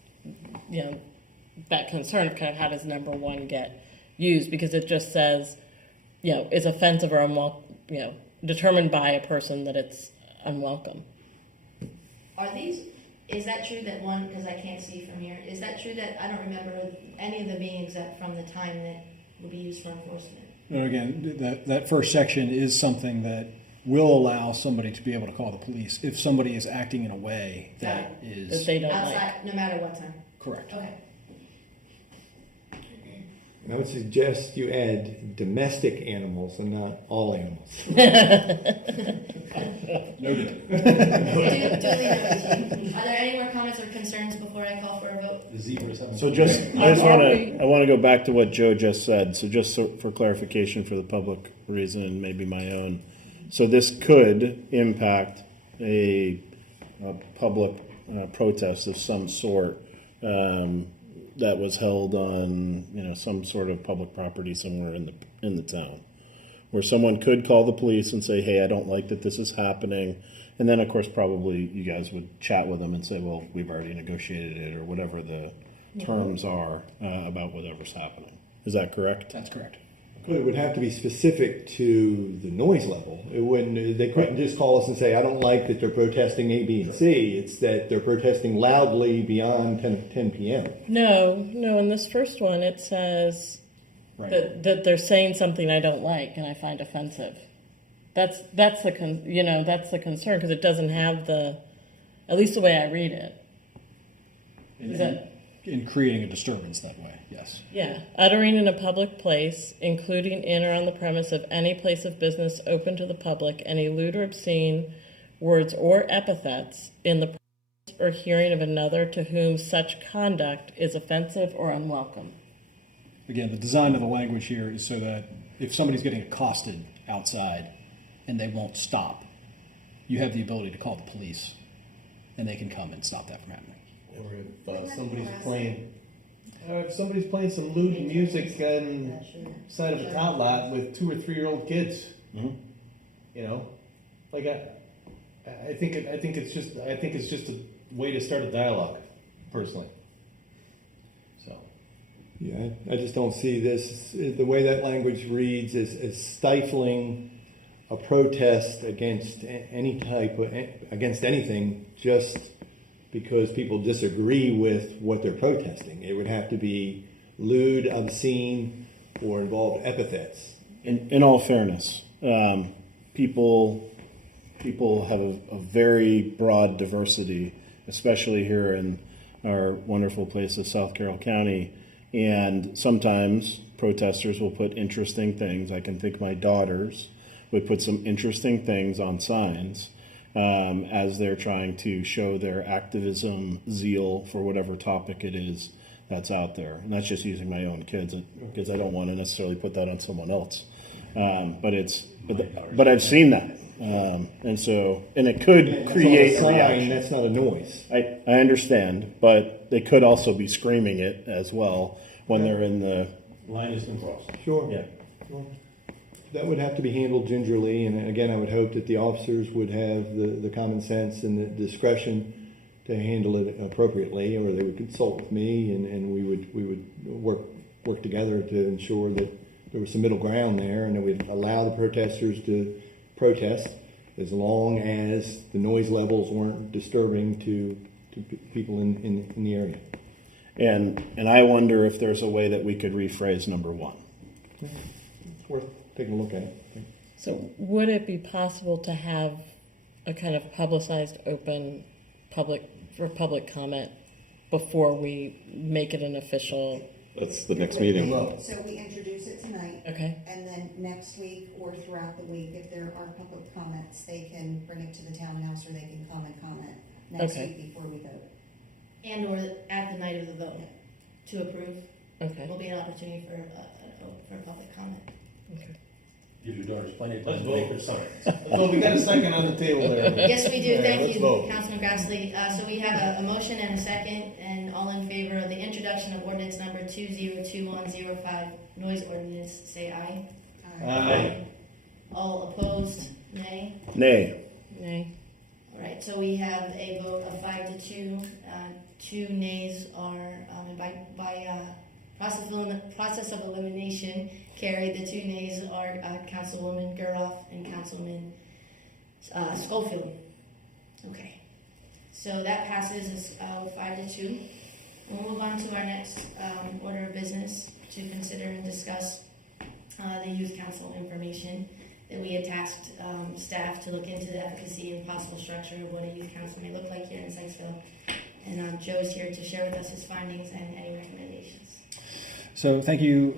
that concern of kind of how does number 1 get used, because it just says, is offensive or unwelcome, determined by a person that it's unwelcome. Is that true that one, because I can't see from here, is that true that I don't remember any of them being exempt from the time that will be used for enforcement. And again, that first section is something that will allow somebody to be able to call the police if somebody is acting in a way that That is they don't Outside, like. no matter what time. correct. Okay. And I would suggest you add domestic animals and not all animals. Noted. Duly noted. Are there any more comments or concerns before I call for a vote? The zebras have. So I want to go back to what Joe just said. So just for clarification for the public reason and maybe my own. So this could impact a public protest of some sort that was held on some sort of public property somewhere in the town, where someone could call the police and say, "Hey, I don't like that this is happening," and then of course probably you guys would chat with them and say, "Well, we've already negotiated it," or whatever the terms are about whatever's happening. Is that correct? That's correct. But it would have to be specific to the noise level. It wouldn't. They couldn't just call us and say, "I don't like that they're protesting A, B, and C." It's that they're protesting loudly beyond 10 p.m. No, in this first one it says Right. that they're saying something I don't like and I find offensive. That's the concern, because it doesn't have at least the way I read it. Is that? In creating a disturbance that way, yes. Yeah, uttering in a public place, including in or on the premise of any place of business open to the public, any lewd or obscene words or epithets in the presence or hearing of another to whom such conduct is offensive or unwelcome. Again, the design of the language here is so that if somebody's getting accosted outside and they won't stop, you have the ability to call the police and they can come and stop that from happening. Or if somebody's playing some lewd music on the side of a tot lot with 2 or 3 year old kids, like I think it's just a way to start a dialogue, personally. So. Yeah, I just don't see this, the way that language reads as stifling a protest against against anything just because people disagree with what they're protesting. It would have to be lewd, obscene, or involve epithets. In all fairness, people have a very broad diversity, especially here in our wonderful place of South Carroll County. And sometimes protesters will put interesting things. I can think my daughters would put some interesting things on signs as they're trying to show their activism, zeal for whatever topic it is that's out there. And that's just using my own kids, because I don't want to necessarily put that on someone else. But I've seen that. And it could create a reaction. That's not a noise. I understand, but they could also be screaming it as well when they're in the Line has been crossed. Sure. yeah. Sure. That would have to be handled gingerly, and again, I would hope that the officers would have the common sense and the discretion to handle it appropriately, or they would consult with me, and we would work together to ensure that there was some middle ground there, and that we'd allow the protesters to protest as long as the noise levels weren't disturbing to people in the area. And I wonder if there's a way that we could rephrase number 1. It's worth taking a look at it. So would it be possible to have a kind of publicized open public comment before we make it an official? That's the next meeting. So we introduce it tonight. Okay. And then next week or throughout the week, if there are public comments, they can bring it to the townhouse or they can come and comment next Okay. week before we vote. And or at the night of the vote to approve. Okay. Will be an opportunity for public comment. Okay. Give your daughters plenty of Let's time to vote. make their signs. Well, we got a second on the table there. Yes, we do. All right, Thank let's you, vote. Councilman Grasley. So we have a motion and a second, and all in favor of the introduction of ordinance number 202105, noise ordinance, say aye. Aye. All opposed, nay. Nay. Nay. All right, so we have a vote of 5-2. 2 nays are, by process of elimination, carried. The 2 nays are Councilwoman Guroff and Councilman Schofield. Okay, so that passes 5-2. We'll move on to our next order of business, to consider and discuss the youth council information that we had tasked staff to look into the efficacy and possible structure of what a youth council may look like here in Sykesville. And Joe's here to share with us his findings and any recommendations. So thank you,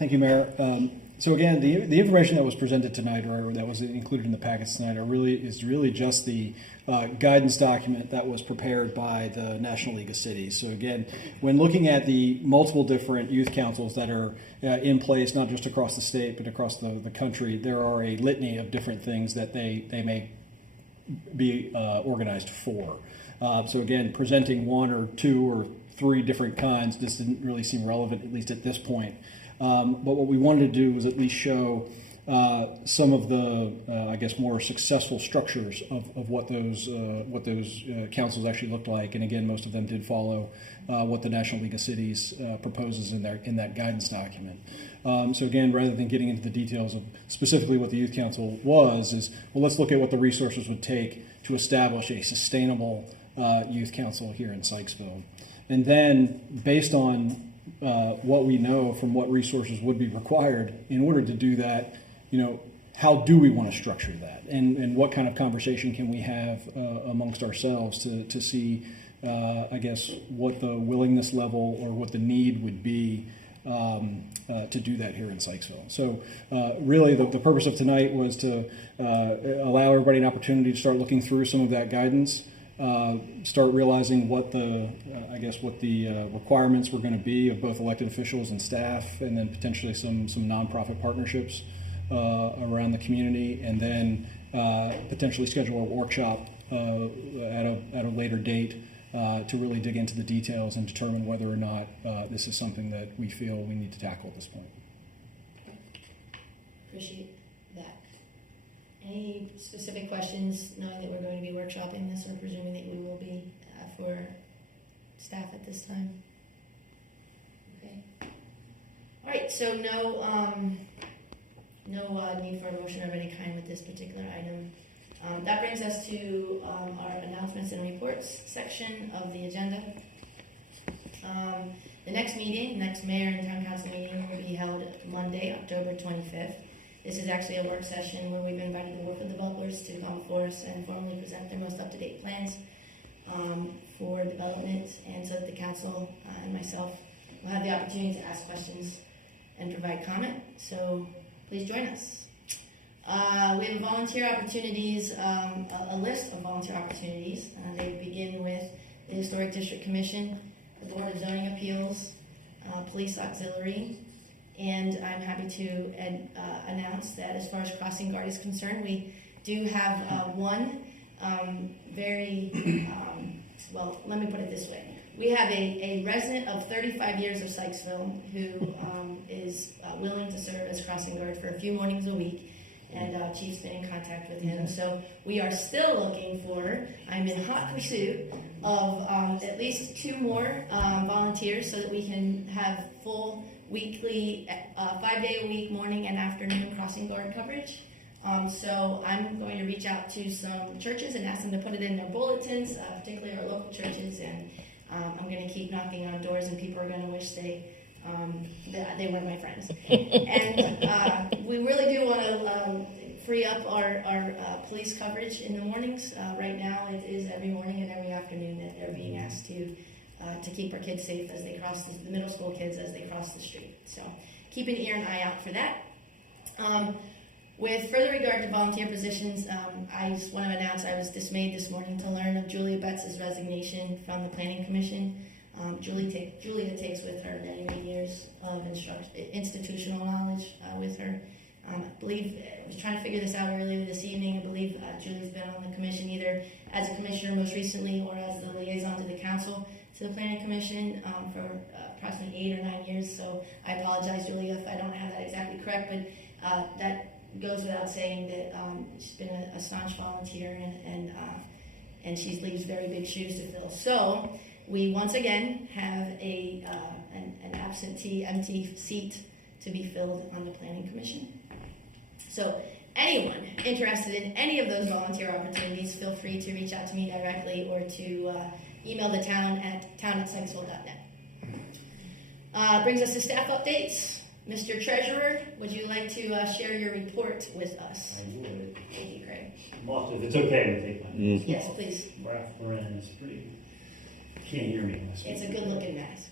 Mayor. So again, the information that was presented tonight, or that was included in the packets tonight, is really just the guidance document that was prepared by the National League of Cities. So again, when looking at the multiple different youth councils that are in place, not just across the state but across the country, there are a litany of different things that they may be organized for. So again, presenting one or two or three different kinds just didn't really seem relevant, at least at this point. But what we wanted to do was at least show some of the, I guess, more successful structures of what those councils actually looked like. And again, most of them did follow what the National League of Cities proposes in that guidance document. So again, rather than getting into the details of specifically what the Youth Council was, well, let's look at what the resources would take to establish a sustainable youth council here in Sykesville. And then, based on what we know from what resources would be required in order to do that, how do we want to structure that? And what kind of conversation can we have amongst ourselves to see, I guess, what the willingness level or what the need would be to do that here in Sykesville. So really the purpose of tonight was to allow everybody an opportunity to start looking through some of that guidance, start realizing what the requirements were going to be of both elected officials and staff, and then potentially some nonprofit partnerships around the community, and then potentially schedule a workshop at a later date to really dig into the details and determine whether or not this is something that we feel we need to tackle at this point. Appreciate that. Any specific questions, knowing that we're going to be workshopping this, or presuming that we will be for staff at this time? Okay. All right, so no need for a motion of any kind with this particular item. That brings us to our announcements and reports section of the agenda. The next mayor and town council meeting will be held Monday, October 25th. This is actually a work session where we've invited the local developers to come before us and formally present their most up-to-date plans for development, and so that the council and myself will have the opportunity to ask questions and provide comment. So please join us. We have volunteer opportunities, a list of volunteer opportunities. They begin with the Historic District Commission, the Board of Zoning Appeals, Police Auxiliary, and I'm happy to announce that as far as crossing guard is concerned, we do have one well, let me put it this way. We have a resident of 35 years of Sykesville who is willing to serve as crossing guard for a few mornings a week, and Chief's been in contact with him. So we are still looking for, I'm in hot pursuit of at least 2 more volunteers so that we can have full weekly, 5-day-a-week morning and afternoon crossing guard coverage. So I'm going to reach out to some churches and ask them to put it in their bulletins, particularly our local churches, and I'm going to keep knocking on doors, and people are going to wish that they were my friends. And we really do want to free up our police coverage in the mornings. Right now it is every morning and every afternoon that they're being asked to keep our kids safe as they cross the middle school kids as they cross the street. So keep an ear and eye out for that. With further regard to volunteer positions, I just want to announce I was dismayed this morning to learn of Julia Betts' resignation from the Planning Commission. Julia takes with her many years of institutional knowledge with her. I believe, I was trying to figure this out earlier this evening. I believe Julia's been on the commission either as a commissioner most recently or as the liaison to the council to the Planning Commission for approximately 8 or 9 years. So I apologize, Julia, if I don't have that exactly correct, but that goes without saying that she's been a staunch volunteer, and she leaves very big shoes to fill. So we once again have an absentee, empty seat to be filled on the Planning Commission. So anyone interested in any of those volunteer opportunities, feel free to reach out to me directly or to email the town at town@sykesville.net. Brings us to staff updates. Mr. Treasurer, would you like to share your report with us? I would. Thank you, Craig. Mark, if it's okay to take my Yes, please. breath for in, it's pretty, can't hear me. Unless It's a good-looking mask.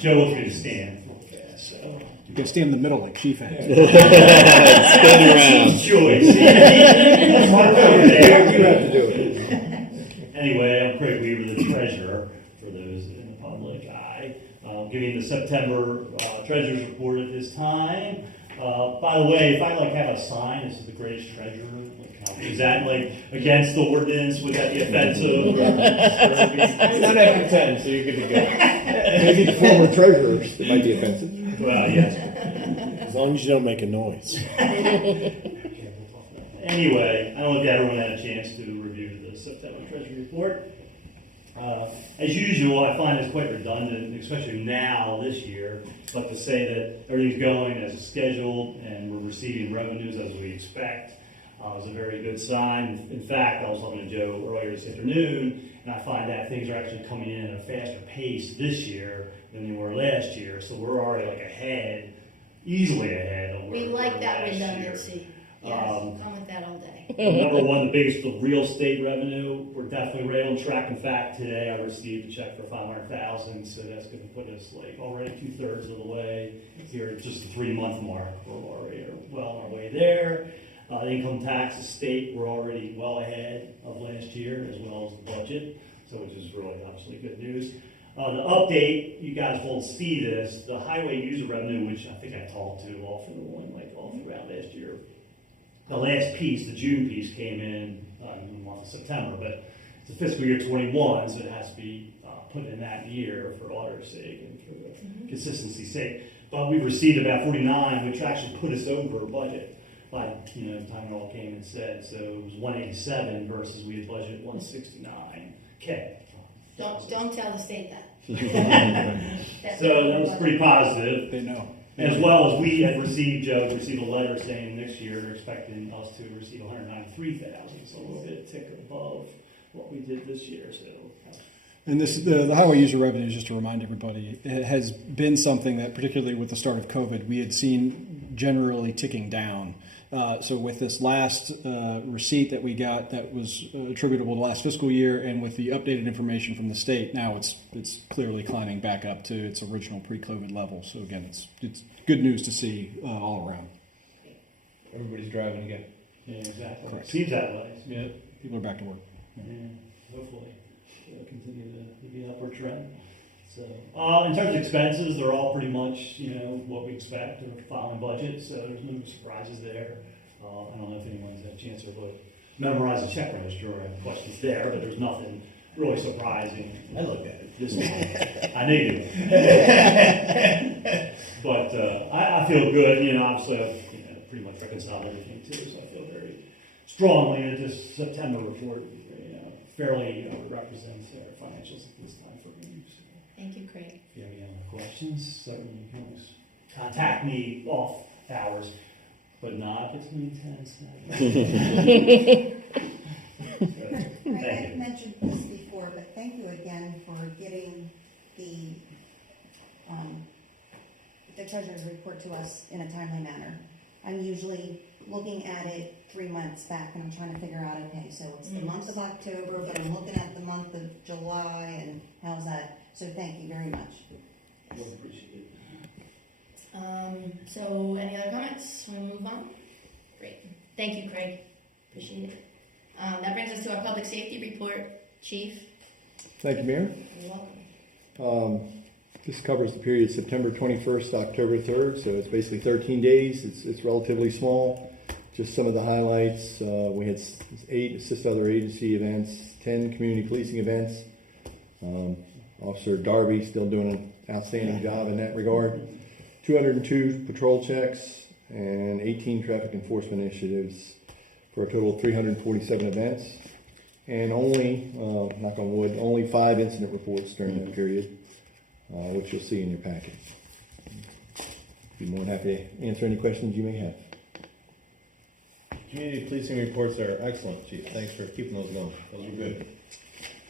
Joe wants me to stand real fast, so. You can stand in the middle like Chief had. Spin around. Choice. You have to do it. Anyway, I'm Craig Weaver, the treasurer, for those in the public eye. Giving the September treasurer's report at this time. By the way, if I have a sign, this is the greatest treasurer, is that against the ordinance? Would that be offensive? It's not after 10, so you're good to go. Maybe the former treasurers, it might be offensive. Well, yes. As long as you don't make a noise. Anyway, I don't know if everyone had a chance to review the September treasury report. As usual, I find this quite redundant, especially now, this year, but to say that everything's going as scheduled and we're receiving revenues as we expect is a very good sign. In fact, I was talking to Joe earlier this afternoon, and I find that things are actually coming in at a faster pace this year than they were last year, so we're already ahead, easily ahead of where We we were like that last year. redundancy. Yes, come with that all day. Number one, the biggest, the real estate revenue. We're definitely right on track. In fact, today I received a check for $500,000, so that's going to put us already 2/3 of the way here at just the 3-month mark. We're already well on our way there. Income tax estate, we're already well ahead of last year as well as the budget, so which is really obviously good news. The update, you guys won't see this, the highway user revenue, which I think I talked to all for the one all throughout last year. The last piece, the June piece, came in the month of September, but it's a fiscal year 21, so it has to be put in that year for auditor's sake and for the consistency's sake. But we received about 49, which actually put us over budget by the time it all came and said. So it was 187 versus we had budgeted 169. Okay. Don't tell the state that. So that was pretty positive. They know. As well as we had received a letter saying next year they're expecting us to receive 193,000, so a little bit tick above what we did this year. So, And the highway user revenue, just to remind everybody, it has been something that, particularly with the start of COVID, we had seen generally ticking down. So with this last receipt that we got that was attributable to last fiscal year, and with the updated information from the state, now it's clearly climbing back up to its original pre-COVID level. So again, it's good news to see all around. Everybody's driving again. yeah, exactly. Correct. Seems that way. Yeah. People are back to work. Yeah, hopefully it'll continue to be an upward trend. So, in terms of expenses, they're all pretty much, what we expect. They're following budget, so there's no surprises there. I don't know if anyone's had a chance to memorize the check register or have questions there, but there's nothing really surprising. I looked at it. Just I know you do. But I feel good. Obviously I've pretty much reconciled everything too, so I feel very strongly that this September report fairly represents our financials at this time for me. So Thank you, Craig. if you have any other questions, certainly you can always contact me off hours, but not between 10 and 7. I had mentioned this before, but thank you again for getting the treasurer's report to us in a timely manner. I'm usually looking at it 3 months back, and I'm trying to figure out, okay, so it's the month of October, but I'm looking at the month of July, and how's that? So thank you very much. Really appreciate it. So any other comments? We'll move on. Great. Thank you, Craig. Appreciate it. That brings us to our public safety report. Chief, Thank you, Mayor. you're welcome. This covers the period September 21st to October 3rd, so it's basically 13 days. It's relatively small. Just some of the highlights. We had 8 assist other agency events, 10 community policing events. Officer Darby still doing an outstanding job in that regard. 202 patrol checks and 18 traffic enforcement initiatives for a total of 347 events. And only, knock on wood, only 5 incident reports during that period, which you'll see in your packet. Be more than happy to answer any questions you may have. Community policing reports are excellent, Chief. Thanks for keeping those going. Those are good.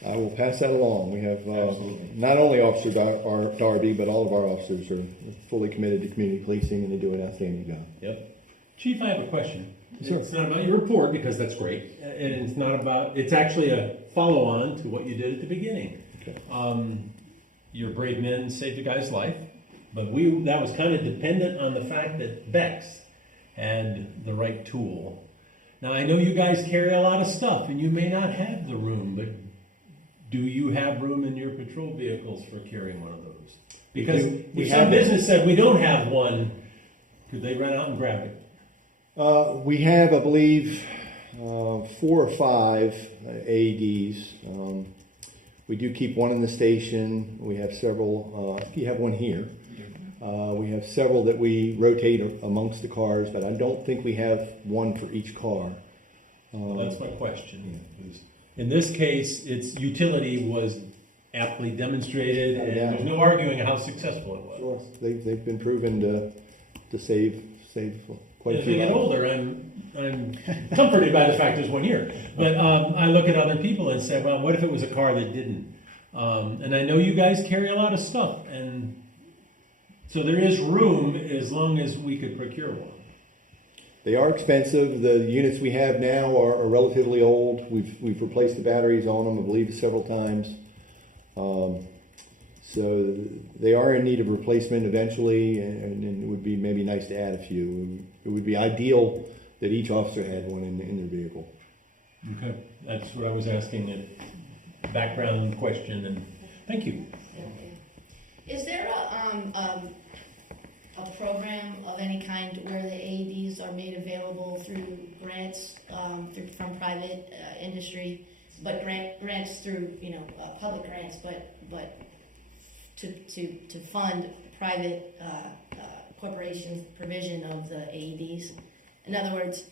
I will pass that along. We have not only Officer Darby, but all of our officers are fully committed to community policing, and they do an outstanding job. Yep. Chief, I have a question. Sure. It's not about your report, because that's great, and it's not about, it's actually a follow-on to what you did at the beginning. Okay. Your brave men saved a guy's life, but that was kind of dependent on the fact that Bex had the right tool. Now, I know you guys carry a lot of stuff, and you may not have the room, but do you have room in your patrol vehicles for carrying one of those? Because if some business said we don't have one, could they run out and grab it? We have, I believe, 4 or 5 AEDs. We do keep one in the station. We have several. I think you have one here. We have several that we rotate amongst the cars, but I don't think we have one for each car. That's my question. In this case, its utility was aptly demonstrated, and there's no arguing how successful it was. Sure. They've been proven to save quite a As few I get lives. older, I'm comforted by the fact there's one here. But I look at other people and say, well, what if it was a car that didn't? And I know you guys carry a lot of stuff, and so there is room as long as we could procure one. They are expensive. The units we have now are relatively old. We've replaced the batteries on them, I believe, several times. So they are in need of replacement eventually, and it would be maybe nice to add a few. It would be ideal that each officer had one in their vehicle. Okay, that's what I was asking, a background question, and thank you. Is there a program of any kind where the AEDs are made available through grants from private industry, but grants through public grants, but to fund private corporations' provision of the AEDs? In other words,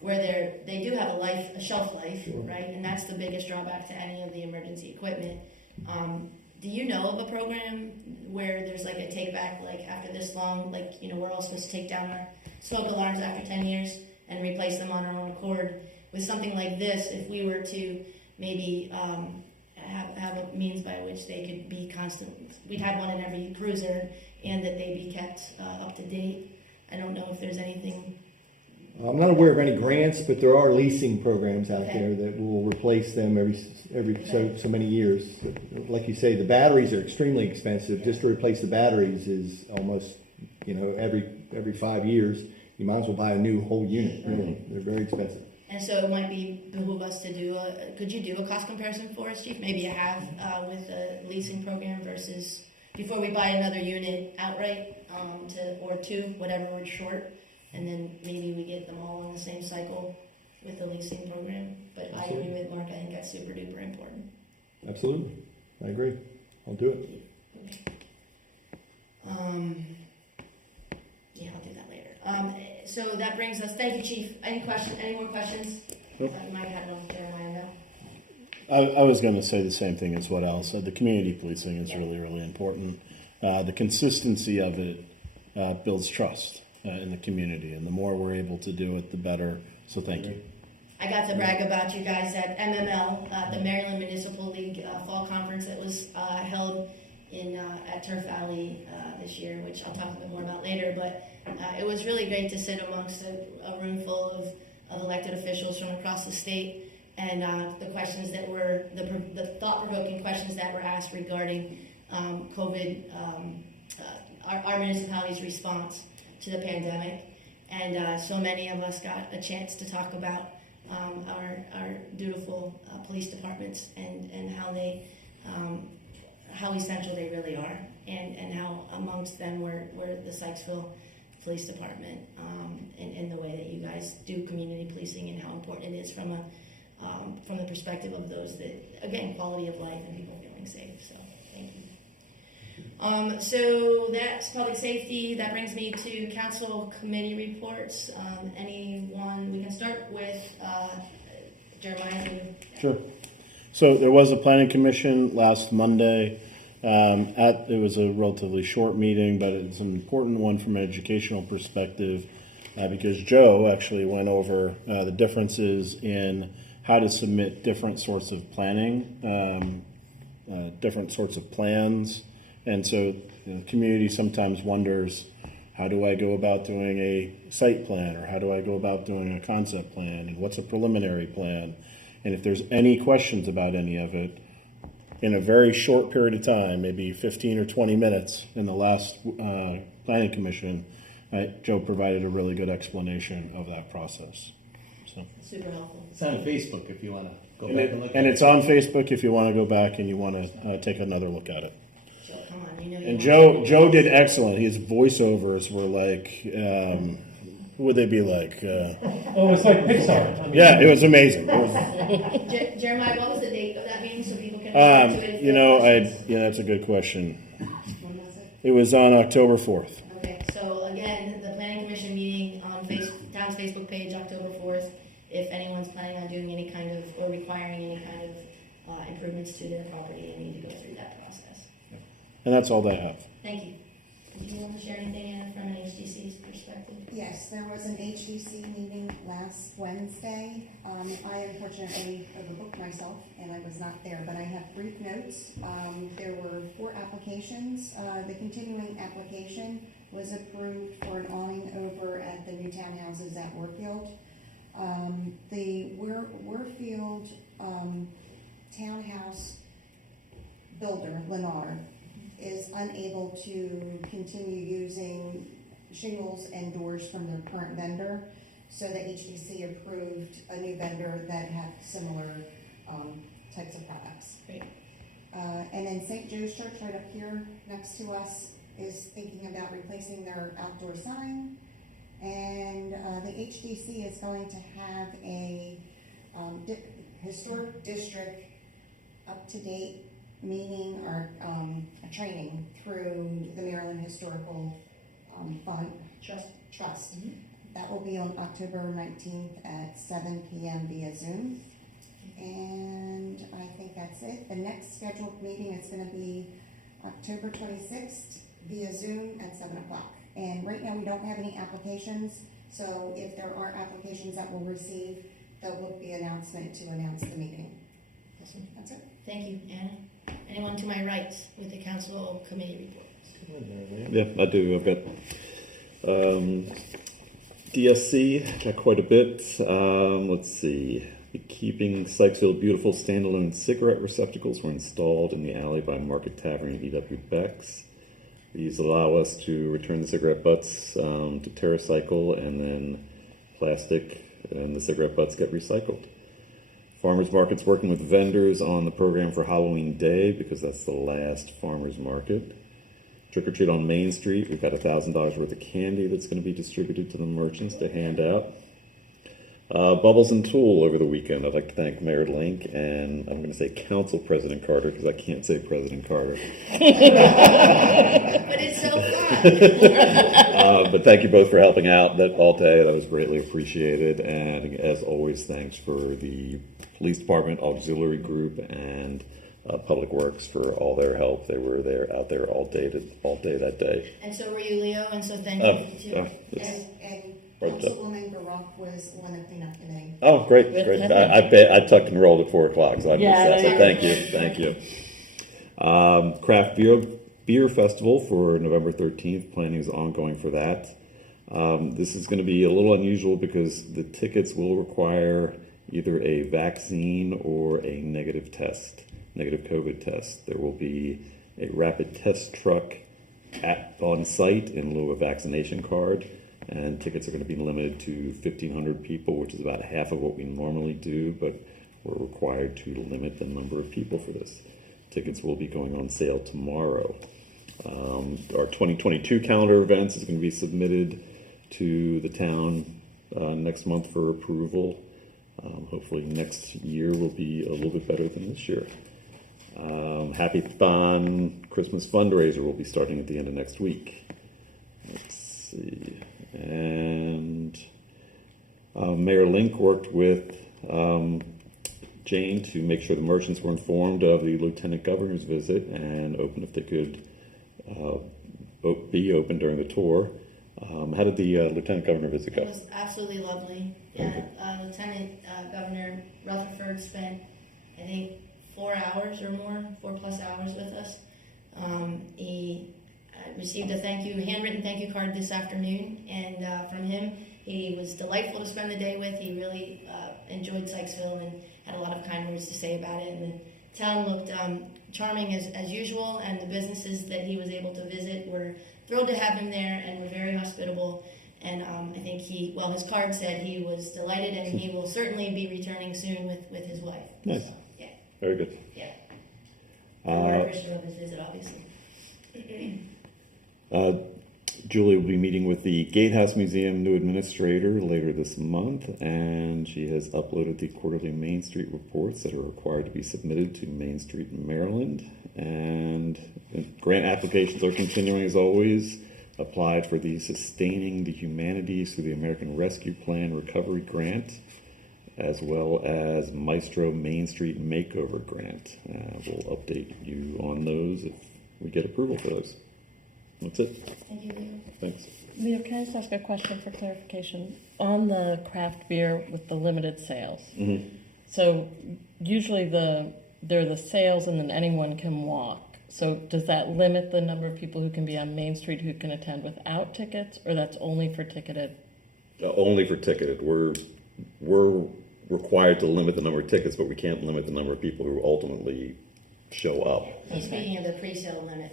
where they do have a shelf life, Sure. right? And that's the biggest drawback to any of the emergency equipment. Do you know of a program where there's like a take back, like after this long, we're all supposed to take down our smoke alarms after 10 years and replace them on our own accord? With something like this, if we were to maybe have a means by which they could be constant, we'd have one in every cruiser, and that they be kept up to date. I don't know if there's anything. I'm not aware of any grants, but there are leasing programs out Okay. there that will replace them every so many years. Like you say, the batteries are extremely expensive. Just to replace the batteries is almost, every 5 years. You might as well buy a new whole unit. Really, they're very expensive. And so it might behoove us to do could you do a cost comparison for us, Chief? Maybe you have with a leasing program versus before we buy another unit outright, or two, whatever we're short, and then maybe we get them all in the same cycle with the leasing program. But I agree with Mark, I think that's super duper important. Absolutely. I agree. I'll do it. Okay. Yeah, I'll do that later. So that brings us, thank you, Chief. Any more questions? Nope. You might have one, Jeremiah, no? I was going to say the same thing as what Al said. The community policing is really, really important. The consistency of it builds trust in the community, and the more we're able to do it, the better. So thank you. I got to brag about you guys at MML, the Maryland Municipal League Fall Conference that was held at Turf Valley this year, which I'll talk a bit more about later. But it was really great to sit amongst a room full of elected officials from across the state, and the questions that were, the thought-provoking questions that were asked regarding COVID, our municipality's response to the pandemic. And so many of us got a chance to talk about our dutiful police departments and how they, how essential they really are, and how amongst them were the Sykesville Police Department, and the way that you guys do community policing, and how important it is from the perspective of those that, again, quality of life and people feeling safe. So thank you. So that's public safety. That brings me to council committee reports. Anyone? We can start with Jeremiah. Sure. So there was a planning commission last Monday. It was a relatively short meeting, but it's an important one from an educational perspective because Joe actually went over the differences in how to submit different sorts of planning, different sorts of plans. And so the community sometimes wonders, how do I go about doing a site plan, or how do I go about doing a concept plan, and what's a preliminary plan? And if there's any questions about any of it, in a very short period of time, maybe 15 or 20 minutes in the last planning commission, Joe provided a really good explanation of that process. So. Super helpful. It's on Facebook if you want to go back and look at it. And it's on Facebook if you want to go back and you want to take another look at it. So come on, you know. And Joe did excellent. His voiceovers were like, what would they be like? Oh, it's like Pixar. I mean, Yeah, it was amazing. Jeremiah, what was the date of that meeting so people can refer to it? You know, that's a good question. When was it? It was on October 4th. Okay, so again, the planning commission meeting on town's Facebook page, October 4th. If anyone's planning on doing any kind of, or requiring any kind of improvements to their property, they need to go through that process. And that's all that I have. Thank you. Did you want to share anything, Anna, from an HDC's perspective? Yes, there was an HDC meeting last Wednesday. I unfortunately overbooked myself and I was not there, but I have brief notes. There were 4 applications. The continuing application was approved for an awning over at the new townhouses at Warfield. The Warfield townhouse builder, Lennar, is unable to continue using shingles and doors from their current vendor, so the HDC approved a new vendor that had similar types of products. Great. And then St. Joe's Church, right up here next to us, is thinking about replacing their outdoor sign. And the HDC is going to have a historic district up-to-date meeting or a training through the Maryland Historical Fund Trust. Mm-hmm. That will be on October 19th at 7 p.m. via Zoom. And I think that's it. The next scheduled meeting is going to be October 26th via Zoom at 7 o'clock. And right now we don't have any applications, so if there are applications that we'll receive, there will be an announcement to announce the meeting. Awesome. That's it. Thank you, Anna. Anyone to my right with the council committee report? Yeah, I do. I've got DSC, got quite a bit. Let's see. Keeping Sykesville beautiful standalone cigarette receptacles were installed in the alley by Market Tavern and E.W. Beck's. These allow us to return the cigarette butts to TerraCycle, and then plastic and the cigarette butts get recycled. Farmers Market's working with vendors on the program for Halloween Day because that's the last farmers market. Trick or Treat on Main Street, we've got $1,000 worth of candy that's going to be distributed to the merchants to hand out. Bubbles and Tool over the weekend. I'd like to thank Mayor Link and I'm going to say Council President Carter because I can't say President Carter. But it's so fun. But thank you both for helping out all day. That was greatly appreciated. And as always, thanks for the Police Department, Auxiliary Group, and Public Works for all their help. They were out there all day that day. And so were you, Leo, and so thank you too. And Councilwoman Guroff was on the cleanup committee. Oh, great. I tucked and rolled at 4 o'clock, so I missed that. So thank you. Craft Beer Festival for November 13th. Planning is ongoing for that. This is going to be a little unusual because the tickets will require either a vaccine or a negative COVID test. There will be a rapid test truck on site in lieu of vaccination card. And tickets are going to be limited to 1,500 people, which is about half of what we normally do, but we're required to limit the number of people for this. Tickets will be going on sale tomorrow. Our 2022 calendar events is going to be submitted to the town next month for approval. Hopefully next year will be a little bit better than this year. Happy Thon Christmas fundraiser will be starting at the end of next week. Let's see. And Mayor Link worked with Jane to make sure the merchants were informed of the Lieutenant Governor's visit and open if they could be open during the tour. How did the Lieutenant Governor visit It go? was absolutely lovely. Yeah, Lieutenant Governor Rutherford spent, I think, 4 hours or more, 4+ hours with us. He received a handwritten thank you card this afternoon, and from him, he was delightful to spend the day with. He really enjoyed Sykesville and had a lot of kind words to say about it. And the town looked charming as usual, and the businesses that he was able to visit were thrilled to have him there and were very hospitable. And I think his card said he was delighted, and he will certainly be returning soon with his wife. Nice. So, yeah. Very good. Yeah. We're appreciative of his visit, obviously. Julie will be meeting with the Gatehouse Museum new administrator later this month, and she has uploaded the quarterly Main Street reports that are required to be submitted to Main Street in Maryland. And grant applications are continuing as always. Applied for the Sustaining the Humanities through the American Rescue Plan Recovery Grant, as well as Maestro Main Street Makeover Grant. We'll update you on those if we get approval for those. That's it. Thank you, Leo. Thanks. Leo, can I just ask a question for clarification? On the craft beer with the limited sales, so usually there are the sales and then anyone can walk. So does that limit the number of people who can be on Main Street who can attend without tickets, or that's only for ticketed? Only for ticketed. We're required to limit the number of tickets, but we can't limit the number of people who ultimately show up. He's speaking of the pre-sale limit.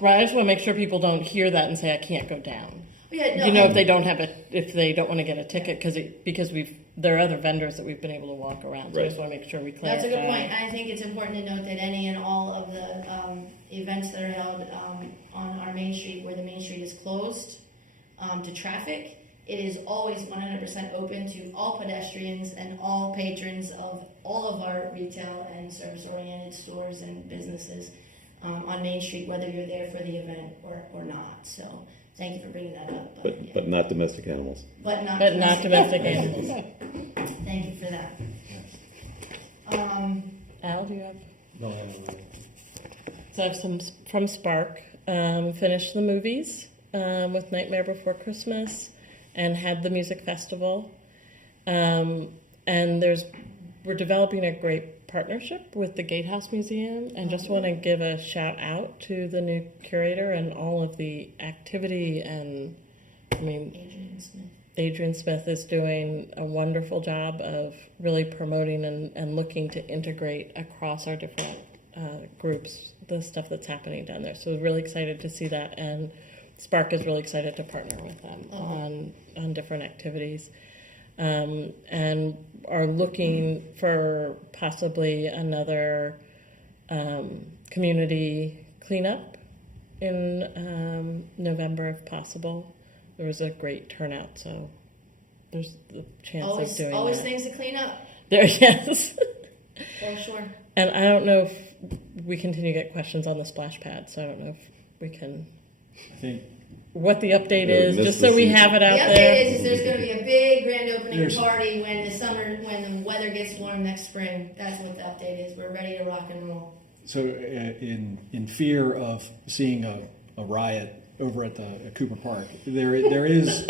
Right, I just want to make sure people don't hear that and say, I can't go down. Yeah, no, If they don't want to get a ticket, because there are other vendors that we've been able to walk around. So I just want to make sure we clarify. That's a good point. I think it's important to note that any and all of the events that are held on our Main Street, where the Main Street is closed to traffic, it is always 100% open to all pedestrians and all patrons of all of our retail and service-oriented stores and businesses on Main Street, whether you're there for the event or not. So thank you for bringing that up. But not domestic animals. But not domestic animals. Thank you for that. Al, do you have? No, I don't. So I have some from Spark. Finished the movies with Nightmare Before Christmas and had the music festival. And we're developing a great partnership with the Gatehouse Museum, and just want to give a shout out to the new curator and all of the activity. And Adrian Smith is doing a wonderful job of really promoting and looking to integrate across our different groups the stuff that's happening down there. So we're really excited to see that, and Spark is really excited to partner with them on different activities. And are looking for possibly another community cleanup in November if possible. There was a great turnout, so there's the chance of doing always that. things to clean up. Yes. For sure. And I don't know if we continue to get questions on the splash pad, so I don't know if we can. I think what the update is, just so we have it out there. The update is there's going to be a big grand opening party when the weather gets warm next spring. That's what the update is. We're ready to rock and roll. So in fear of seeing a riot over at the Cooper Park, there is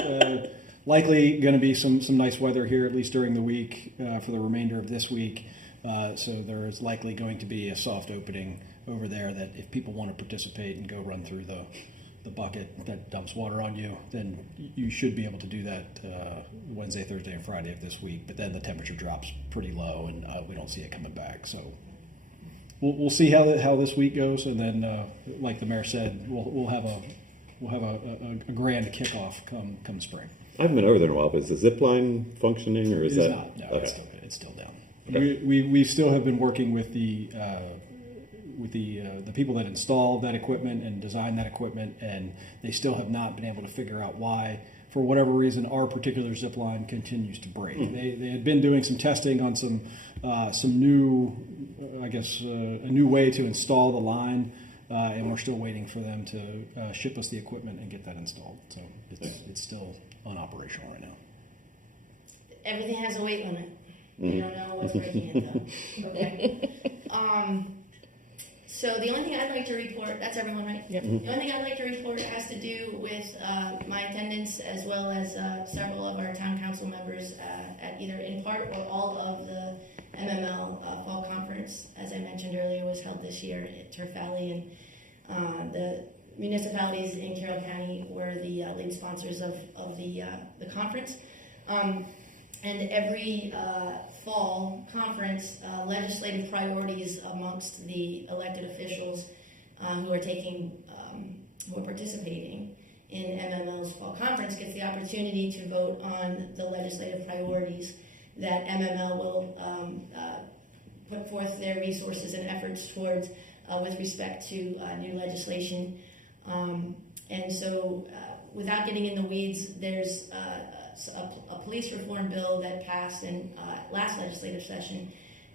likely going to be some nice weather here, at least during the week, for the remainder of this week. So there is likely going to be a soft opening over there that if people want to participate and go run through the bucket that dumps water on you, then you should be able to do that Wednesday, Thursday, and Friday of this week. But then the temperature drops pretty low, and we don't see it coming back. So we'll see how this week goes, and then like the mayor said, we'll have a grand kickoff come spring. I haven't been over there in a while, but is the zip line functioning, or is it that not? No, okay. It's still down. Okay. We still have been working with the people that installed that equipment and designed that equipment, and they still have not been able to figure out why, for whatever reason, our particular zip line continues to break. They had been doing some testing on some new, a new way to install the line, and we're still waiting for them to ship us the equipment and get that installed. So it's still unoperational right now. Everything has a weight limit. We don't know what's breaking it though. Okay. So the only thing I'd like to report, that's everyone, right? Yep. The only thing I'd like to report has to do with my attendance as well as several of our town council members at either in part or all of the MML Fall Conference, as I mentioned earlier, was held this year at Turf Valley, and the municipalities in Carroll County were the lead sponsors of the conference. And every fall conference, legislative priorities amongst the elected officials who are participating in MML's fall conference gets the opportunity to vote on the legislative priorities that MML will put forth their resources and efforts towards with respect to new legislation. And so, without getting in the weeds, there's a police reform bill that passed in last legislative session,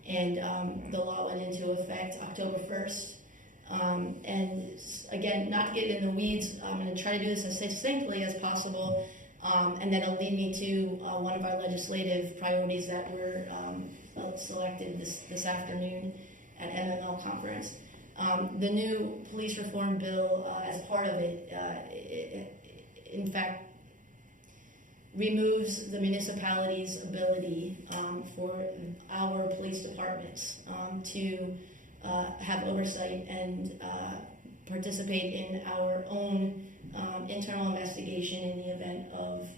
and the law went into effect October 1st. And again, not to get in the weeds, I'm going to try to do this as succinctly as possible, and then it'll lead me to one of our legislative priorities that were selected this afternoon at MML conference. The new police reform bill, as part of it, in fact, removes the municipality's ability for our police departments to have oversight and participate in our own internal investigation in the event of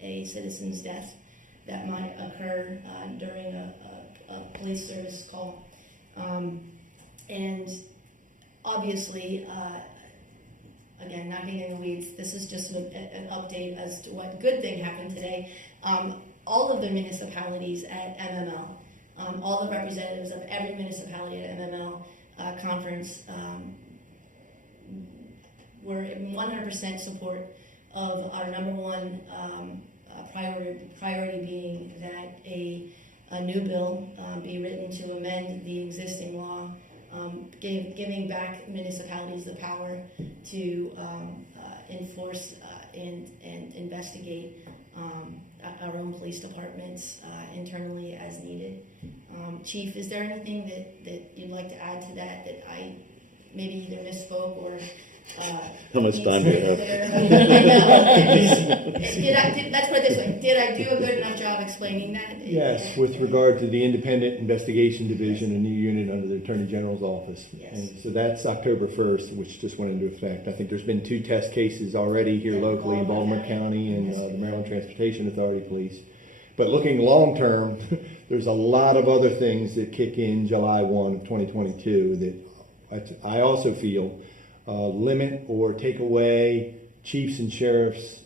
a citizen's death that might occur during a police service call. And obviously, again, not getting in the weeds, this is just an update as to what good thing happened today. All of the municipalities at MML, all the representatives of every municipality at MML conference were in 100% support of our number one priority being that a new bill be written to amend the existing law, giving back municipalities the power to enforce and investigate our own police departments internally as needed. Chief, is there anything that you'd like to add to that I maybe either misspoke or How much time do you have? Let's put it this way. Did I do a good enough job explaining that? Yes, with regard to the Independent Investigation Division, a new unit under the Attorney General's office. Yes. And so that's October 1st, which just went into effect. I think there's been 2 test cases already here locally in Baltimore County and the Maryland Transportation Authority Police. But looking long term, there's a lot of other things that kick in July 1 of 2022 that I also feel limit or take away chiefs and sheriffs'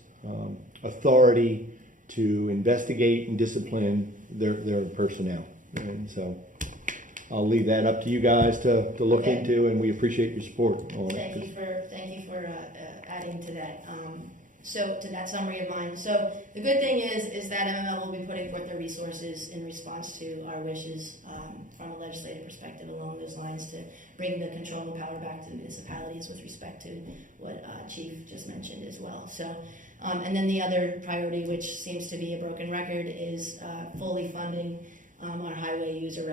authority to investigate and discipline their personnel. And so I'll leave that up to you guys to look into, and we appreciate your support on it. Thank you for adding to that. So to that summary of mine. So the good thing is that MML will be putting forth their resources in response to our wishes from a legislative perspective along those lines to bring the control and the power back to the municipalities with respect to what Chief just mentioned as well. So, and then the other priority, which seems to be a broken record, is fully funding our highway user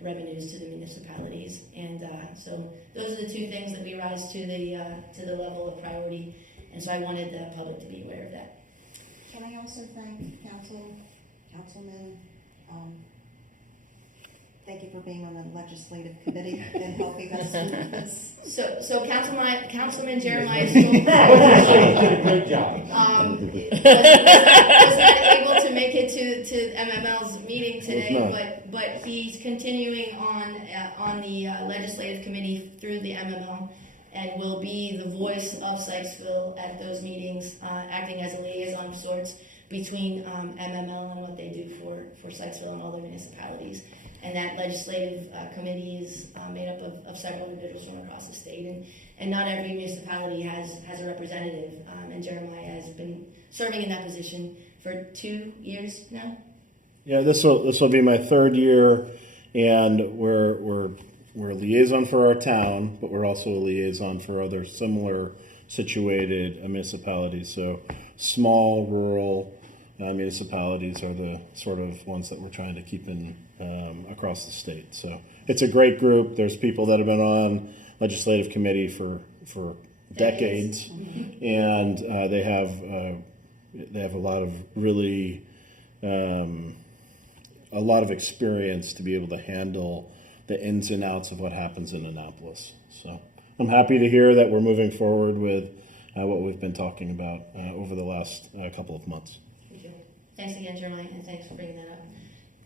revenues to the municipalities. And so those are the 2 things that we rise to the level of priority. And so I wanted the public to be aware of that. Can I also thank councilmen, thank you for being on the legislative committee and helping us with this. So Councilman Jeremiah Stoll did a great job. was not able to make it to MML's meeting today, but he's continuing on the legislative committee through the MML and will be the voice of Sykesville at those meetings, acting as a liaison of sorts between MML and what they do for Sykesville and other municipalities. And that legislative committee is made up of several individuals from across the state, and not every municipality has a representative. And Jeremiah has been serving in that position for 2 years now. Yeah, this will be my 3rd year, and we're a liaison for our town, but we're also a liaison for other similar situated municipalities. So small, rural, municipalities are the sort of ones that we're trying to keep in across the state. So it's a great group. There's people that have been on legislative committee for decades, and they have a lot of really a lot of experience to be able to handle the ins and outs of what happens in Annapolis. So I'm happy to hear that we're moving forward with what we've been talking about over the last couple of months. Thank you. Thanks again, Jeremiah, and thanks for bringing that up.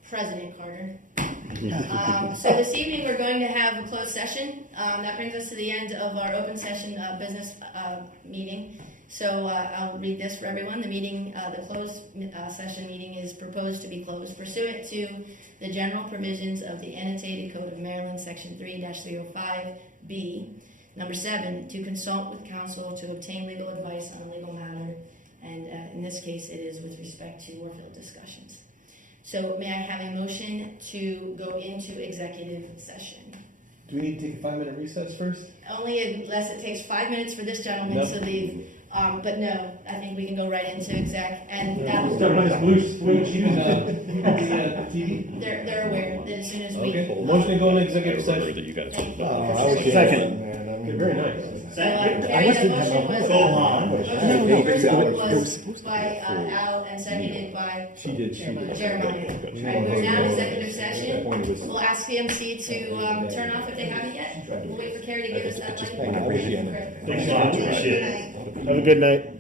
President Carter. So this evening we're going to have a closed session. That brings us to the end of our open session business meeting. So I'll read this for everyone. The meeting, the closed session meeting is proposed to be closed pursuant to the general provisions of the Annotated Code of Maryland, Section 3-305B. Number 7, to consult with counsel to obtain legal advice on a legal matter. And in this case, it is with respect to Warfield discussions. So may I have a motion to go into executive session? Do we need to take a 5-minute recess first? Only unless it takes 5 minutes for this gentleman to leave. But no, I think we can go right into exec. And that will TV? They're aware that as soon as we... Okay, motion to go into executive session. That you guys. Second. They're very nice. Carrie, the motion was... First was by Al and seconded by Jeremiah. Right, we're now in executive session. We'll ask the MC to turn off if they haven't yet. We'll wait for Carrie to give us that light. Thanks a lot, appreciate it. Have a good night.